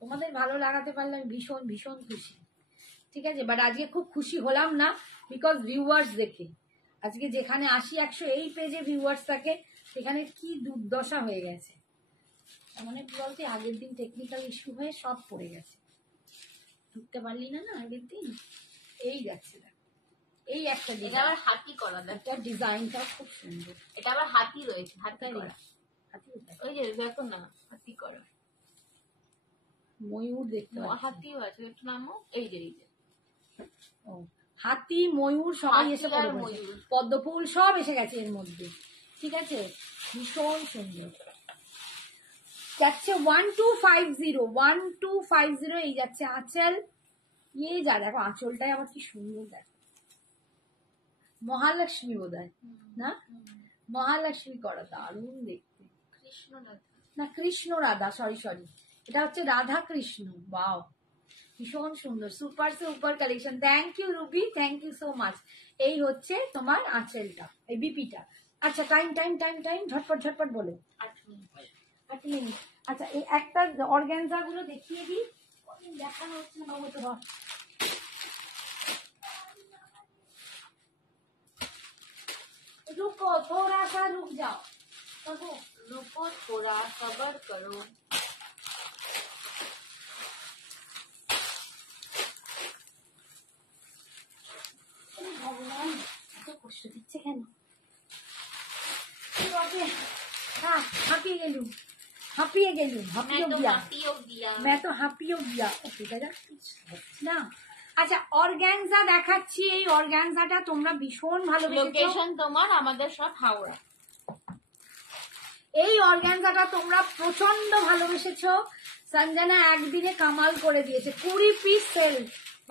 তোমাদের ভালো লাগাতে পারলে আমি ভীষণ ভীষণ খুশি, ঠিক আছে? বাট আজকে খুব খুশি হলাম না, বিকজ ভিউয়ার্স দেখে, আজকে যেখানে 80-100 এই পেজে ভিউয়ার্স থাকে সেখানে কি দুর্দশা হয়ে গেছে, মানে কি বলতে আগের দিন টেকনিক্যাল ইস্যু হয়ে সব পড়ে গেছে, ঢুকতে পারলি না আগের দিন। এই যাচ্ছে এই একটা এটা আবার হাতি করা, একটা ডিজাইনটা খুব সুন্দর, এটা আবার হাতি রয়েছে, হাতি করা, হাতি ওই যে দেখো না হাতি করা, ময়ূর দেখতে হাতিও আছে, একটু নামো, এই যে ও হাতি ময়ূর সবাই এসে পড়ে, পদ্ম ফুল সব এসে গেছে এর মধ্যে, ঠিক আছে? ভীষণ সুন্দর যাচ্ছে। 1250, 1250 এই যাচ্ছে আঁচল, এই যা দেখো আঁচলটাই আমার কি সুন্দর, দেখো মহালক্ষ্মী বোধহয় না, মহালক্ষ্মী করা, দারুণ দেখতে। কৃষ্ণ না কৃষ্ণ রাধা, সরি এটা হচ্ছে রাধা কৃষ্ণ, বাও ভীষণ সুন্দর, super super collection. Thank you Ruby, thank you so much. এই হচ্ছে তোমার আঁচলটা, এই বিপিটা। আচ্ছা টাইম ঝটপট বলো। 8 মিনিট। আচ্ছা এই একটা অর্গানজা গুলো দেখিয়ে দিই, দেখানো হচ্ছে না তো। रुको थोड़ा सा रुक जाओ रुको रुको, थोड़ा सब्र करो। ভগবান এত কষ্ট দিচ্ছে কেন? হ্যাঁ হাঁপিয়ে গেলুম হাঁপিয়ে গেলুম হাঁপিয়ে গিয়া मैं तो হাঁপিয়ে গিয়া ওকে দাদা না। আচ্ছা অর্গানজা দেখাচ্ছি, এই অর্গানজাটা তোমরা ভীষণ ভালোবেসেছো। লোকেশন তোমার আমাদের সব হাওড়া। এই অর্গানজাটা তোমরা প্রচন্ড ভালোবেসেছো। সঞ্জনা একদিনে কামাল করে দিয়েছে, 20 পিস সেল,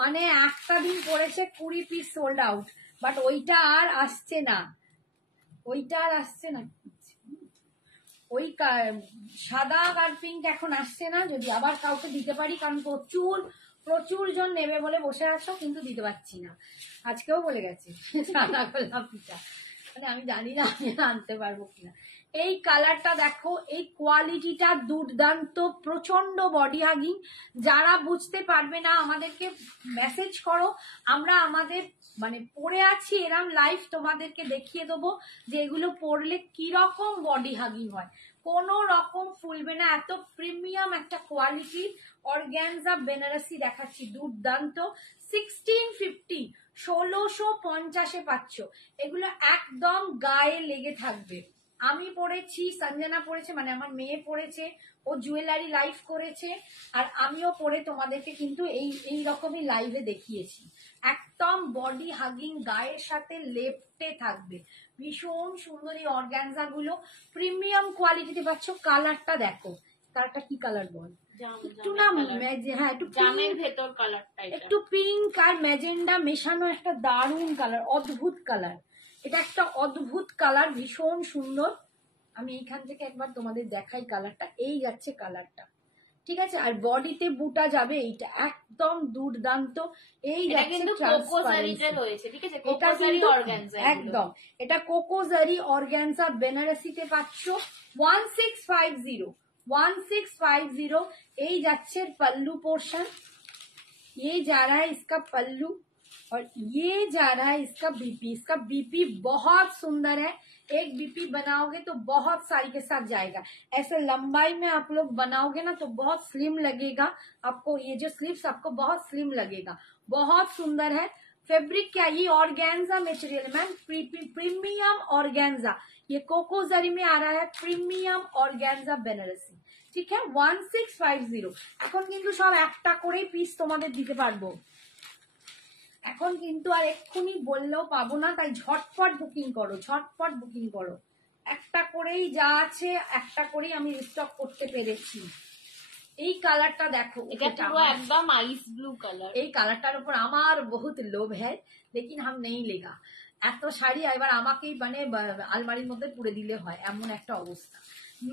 মানে একটা দিন পড়েছে 20 পিস সোল্ড আউট। বাট ওইটা আর আসছে না, ওইটা আর আসছে না, ওই সাদা আর পিঙ্ক এখন আসছে না। যদি আবার কাউকে দিতে পারি, কারণ প্রচুর প্রচুর জন নেবে বলে বসে আছো, কিন্তু দিতে পারছি না। আজকেও বলে গেছে সাদা গোলাপিটা, মানে আমি জানি না আমি আনতে পারবো কিনা। এই কালারটা দেখো, এই কোয়ালিটিটা দুর্দান্ত, প্রচন্ড বডি হাগিং। যারা বুঝতে পারবে না আমাদেরকে মেসেজ করো, আমরা আমাদের মানে পরে আছি এরম লাইভ তোমাদেরকে দেখিয়ে দেবো যে এগুলো পরলে কিরকম বডি হাগিং হয়, কোনো রকম ফুলবে না। এত প্রিমিয়াম একটা কোয়ালিটি অর্গানজা বেনারসি দেখাচ্ছি, দুর্দান্ত। 1650 1650 পাচ্ছ। এগুলো একদম গায়ে লেগে থাকবে। আমি পড়েছি, সঞ্জনা পড়েছে, মানে আমার মেয়ে পড়েছে, ও জুয়েলারি লাইভ করেছে, আর আমিও পরে তোমাদেরকে কিন্তু এই রকমই লাইভে দেখিয়েছি। একদম বডি হাগিং, গায়ের সাথে লেপটে থাকবে, ভীষণ সুন্দর এই অর্গানজা গুলো, প্রিমিয়াম কোয়ালিটিতে পাচ্ছ। কালারটা দেখো, কালারটা কি কালার বল, একটু না হ্যাঁ একটু জামের ভেতর কালারটা, একটু পিঙ্ক আর ম্যাজেন্ডা মেশানো, একটা দারুণ কালার, অদ্ভুত কালার। এটা একটা অদ্ভুত কালার, ভীষণ সুন্দর। আমি এইখান থেকে একবার তোমাদের দেখাই কালারটা, এই যাচ্ছে কালারটা, ঠিক আছে। আর বডিতে বুটা যাবে, এইটা একদম দুর্দান্ত। এই একদম এটা কোকোজারি অর্গানজা বেনারসিতে পাচ্ছ 1650 1650। এই যাচ্ছে पल्लू पोर्शन, ये जा रहा है इसका पल्लू, और ये जा रहा है इसका बीपी। इसका बीपी बहुत सुंदर है, एक बीपी बनाओगे तो बहुत सारी के साथ जाएगा। ऐसे लंबाई में आप लोग बनाओगे ना तो बहुत स्लिम लगेगा आपको, ये जो स्लीव्स आपको बहुत स्लिम लगेगा, बहुत सुंदर है। फैब्रिक क्या, ये organza material ma'am, premium organza, ये कोकोजरी में आ रहा है, प्रीमियम ऑर्गेन्जा बेनारसी, ঠিক আছে। 1650। এখন কিন্তু সব একটা করেই পিস তোমাদের দিতে পারবো, এখন কিন্তু আর এক্ষুনি বললেও পাবো না, তাই ঝটপট বুকিং করো, ঝটপট বুকিং করো। একটা করেই যা আছে একটা করেই আমি রিস্টক করতে পেরেছি। এই কালারটা দেখো, এটা পুরো একদম আইস ব্লু কালার। এই কালারটার উপর আমার বহুত লোভ है, लेकिन हम नहीं लेगा। এত শাড়ি এবার আমাকেই মানে আলমারির মধ্যে পুরে দিলে হয়, এমন একটা অবস্থা।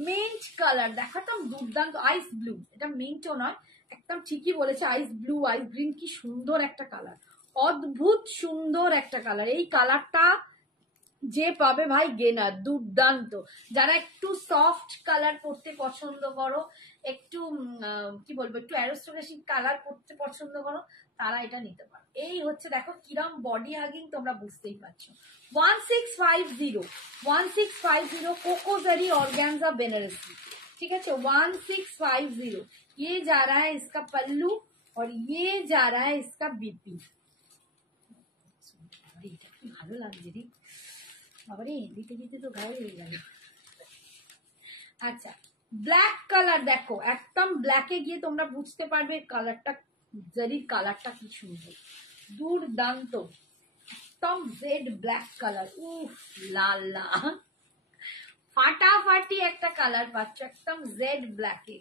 মিন্ট কালার দেখাতাম, দুর্দান্ত আইস ব্লু, এটা মিন্টও নয়, একদম ঠিকই বলেছে, আইস ব্লু আইস গ্রিন, কি সুন্দর একটা কালার, অদ্ভুত সুন্দর একটা কালার। এই কালারটা যে পাবে ভাই গেনার, দুর্দান্ত। যারা একটু সফট কালার পরতে পছন্দ করো, একটু কি বলবো, একটু অ্যারিস্টোক্রেটিক কালার পরতে পছন্দ করো, তারা এটা নিতে পারো। এই হচ্ছে দেখো কিরম বডি হাগিং, তোমরা বুঝতেই পারছো। 1650 1650 कोकोजरी ऑर्गेन्जा बेनारसी, ठीक है। 1650। ये जा रहा है इसका पल्लू और ये जा रहा है इसका बीपी। এটা কি ভালো লাগছে রে বাবারে, দিতে দিতে তো গায়ে লেগে গেল। আচ্ছা ব্ল্যাক কালার দেখো, একদম ব্ল্যাকে গিয়ে তোমরা বুঝতে পারবে কালারটা, জারির কালারটা কি সুন্দর, দুর্দান্ত, একদম জেড ব্ল্যাক কালার, উফ লালা, ফাটাফাটি একটা কালার পাচ্ছ, একদম জেড ব্ল্যাকে,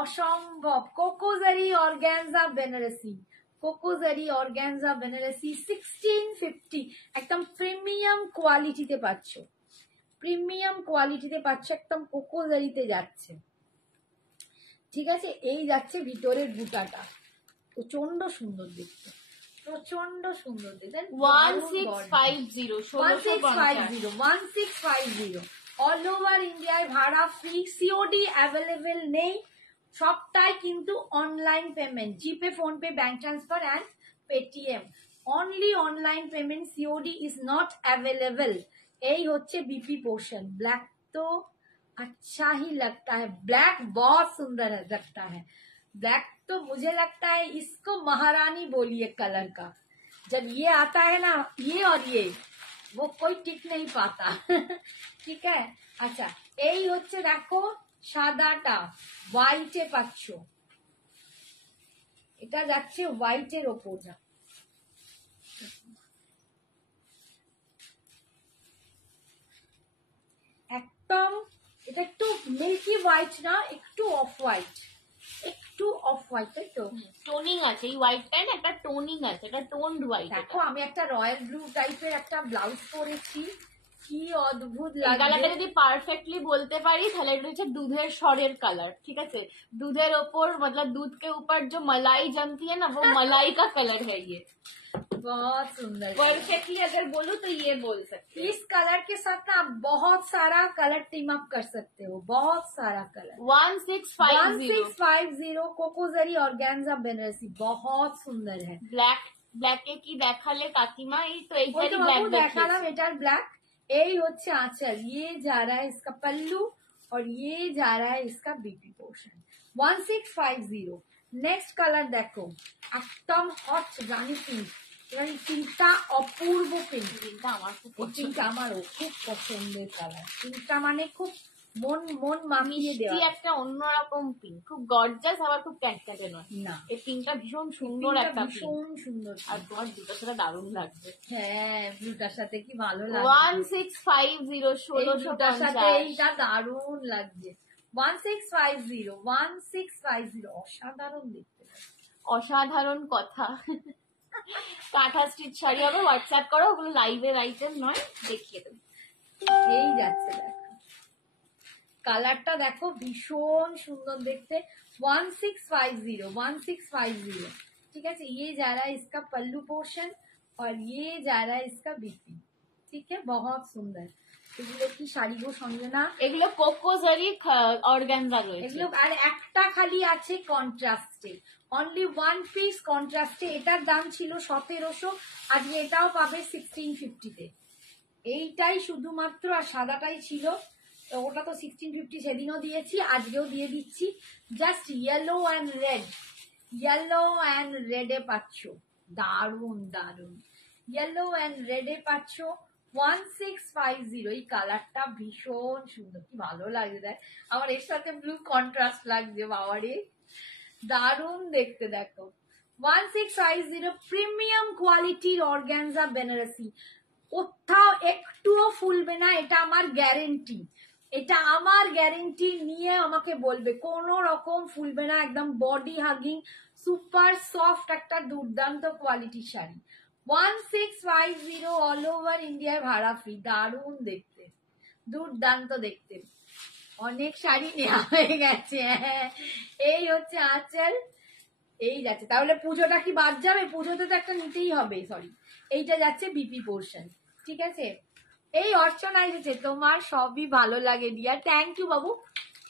অসম্ভব। কোকোজারি অর্গানজা বেনারসি, কোকোজারি অর্গানজা বেনারসি 1650, একদম প্রিমিয়াম কোয়ালিটিতে পাচ্ছ, প্রিমিয়াম কোয়ালিটিতে পাচ্ছ, একদম কোকোজারিতে যাচ্ছে, ঠিক আছে। এই যাচ্ছে ভিতরের বুটাটা, প্রচন্ড সুন্দর দেখতে, প্রচন্ড সুন্দর দেখতে। 1650 অল ওভার ইন্ডিয়ায় ভাড়া ফ্রি, সিওডি অ্যাভেলেবেল নেই, সবটাই কিন্তু online payment, GPay, PhonePe, bank transfer and Paytm, only online payment COD is not available. यही होच्छे बीपी पोर्शन। ब्लैक तो अच्छा ही लगता है, ब्लैक बहुत सुंदर है लगता है। ब्लैक तो मुझे लगता है इसको महारानी बोलिए कलर का। जब ये आता है ना, ये और ये, वो कोई टिक नहीं पाता। ठीक है। अच्छा, यही होच्छे देखो সাদাটা হোয়াইটে পাচ্ছো, এটা যাচ্ছে হোয়াইটের ওপর। যা একদম এটা একটু মিল্কি হোয়াইট না, একটু অফ হোয়াইট, একটু অফ হোয়াইট, তাই তো? টোনিং আছে এই হোয়াইটটায় না, একটা টোনিং আছে, এটা টোনড হোয়াইট। দেখো আমি একটা রয়্যাল ব্লু টাইপের একটা ব্লাউজ পরেছি, কি অদ্ভুত কালারটা লাগছে। যদি পারফেক্টলি বলতে পারি তাহলে এটা হচ্ছে দুধের স্বরের কালার। ঠিক আছে, दूधের ওপর मतलब दूध के ऊपर जो मलाई जमती है ना, वो मलाई का कलर है ये। बहुत सुंदर। परफेक्टली अगर बोलूं तो ये बोल सकते हैं। इस कलर के साथ ना आप बहुत सारा कलर टीम अप कर सकते हो, बहुत सारा कलर। 1650 1650 कोकोजरी ऑर्गेन्जा बेनारसी, बहुत सुंदर है। ব্ল্যাক ব্ল্যাকে কি দেখালে কাকিমা? এই তো वो এইটারই तो ব্ল্যাক बाबू देखालाम एटार ब्लैक। यही होच्छे आंचल, ये जा रहा है इसका पल्लू और ये जा रहा है इसका बीपी पोर्शन। 1650। नेक्स्ट कलर देखो, एकदम हॉट रानी पिंक। रानी पिंकটা অপূর্ব পিঙ্ক। পিঙ্কটা আমার খুব এই পিঙ্কটা আমারও খুব পছন্দের কালার। পিঙ্কটা মানে খুব মন মন মামিয়ে মিষ্টি দেওয়া। একটা অন্যরকম পিঙ্ক, খুব গর্জাস, আবার খুব ক্যাটক্যাটে নয়। না, এই পিঙ্কটা ভীষণ সুন্দর পিঙ্কটা একটা পিঙ্ক, ভীষণ সুন্দর। আর তোমার দুটোর সাথে দারুণ লাগবে। হ্যাঁ, ব্লুটার সাথে কি ভালো লাগছে। 1650 এই ব্লুটার সাথে 1650। এইটা দারুণ লাগছে। 1650 1650 অসাধারণ দেখতে লাগছে। অসাধারণ কথা। কাঁথা স্টিচ শাড়ি হবে, হোয়াটসঅ্যাপ করো, ওগুলো লাইভের আইটেম নয়, দেখিয়ে দেবো। এই যাচ্ছে দেখো, কালারটা দেখো ভীষণ সুন্দর দেখতে। 1650 1650। ठीक है, ये जा रहा है इसका पल्लू पोर्शन और ये जा रहा है इसका बीपी। ठीक है, बहुत सुंदर। এগুলো কি শাড়িগো সঙ্গে না, এগুলো কোকোজারি অর্গানজা রয়েছে। এগুলো আর একটা খালি আছে কন্ট্রাস্টে, অনলি ওয়ান পিস কন্ট্রাস্টে। এটার দাম ছিল 1700, আজকে এটাও পাবে 1650-তে। এইটাই শুধুমাত্র, আর সাদাটাই ছিল। তো ওটা তো 1650 সেদিনও দিয়েছি, আজকেও দিয়ে দিচ্ছি। Just yellow and red, yellow and রেডে পাচ্ছ, দারুন দারুন। ইয়েলো অ্যান্ড রেডে পাচ্ছ 1650। এই কালারটা ভীষণ সুন্দর, কি ভালো লাগছে। দেখ আমার এর সাথে ব্লু কন্ট্রাস্ট লাগছে, বাবারে দারুন দেখতে। দেখো 1650 প্রিমিয়াম কোয়ালিটির অর্গানজা বেনারসি, কোথাও একটুও ফুলবে না, এটা আমার গ্যারেন্টি। এটা আমার গ্যারেন্টি, নিয়ে আমাকে বলবে কোনো রকম ফুলবে না। একদম বডি হাগিং সুপার সফট একটা দুর্দান্ত কোয়ালিটির শাড়ি। 1650 অল ওভার ইন্ডিয়ায় ভাড়া ফ্রি। দারুণ দেখতে, দুর্দান্ত দেখতে। অনেক শাড়ি নেওয়া হয়ে গেছে। হ্যাঁ, এই হচ্ছে আঁচল, এই যাচ্ছে। তাহলে পুজোটা কি বাদ যাবে? পুজোতে তো একটা নিতেই হবে। সরি, এইটা যাচ্ছে বিপি পোর্শন। ঠিক আছে, এই অর্চনা এসেছে, তোমার সবই ভালো লাগে দিয়া। Thank you Babu,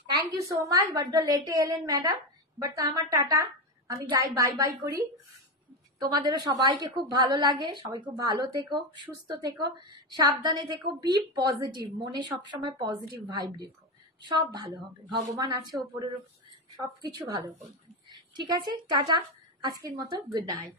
thank you so much. বড্ড লেটে এলেন ম্যাডাম, বাট আমার টাটা, আমি যাই, বাই বাই করি। তোমাদেরও সবাইকে খুব ভালো লাগে, সবাই খুব ভালো থেকো, সুস্থ থেকো, সাবধানে থেকো, বি পজিটিভ, মনে সবসময় পজিটিভ ভাইব রেখো, সব ভালো হবে। ভগবান আছে ওপরের, সবকিছু ভালো করবেন। ঠিক আছে, টাটা, আজকের মতো গুড নাইট।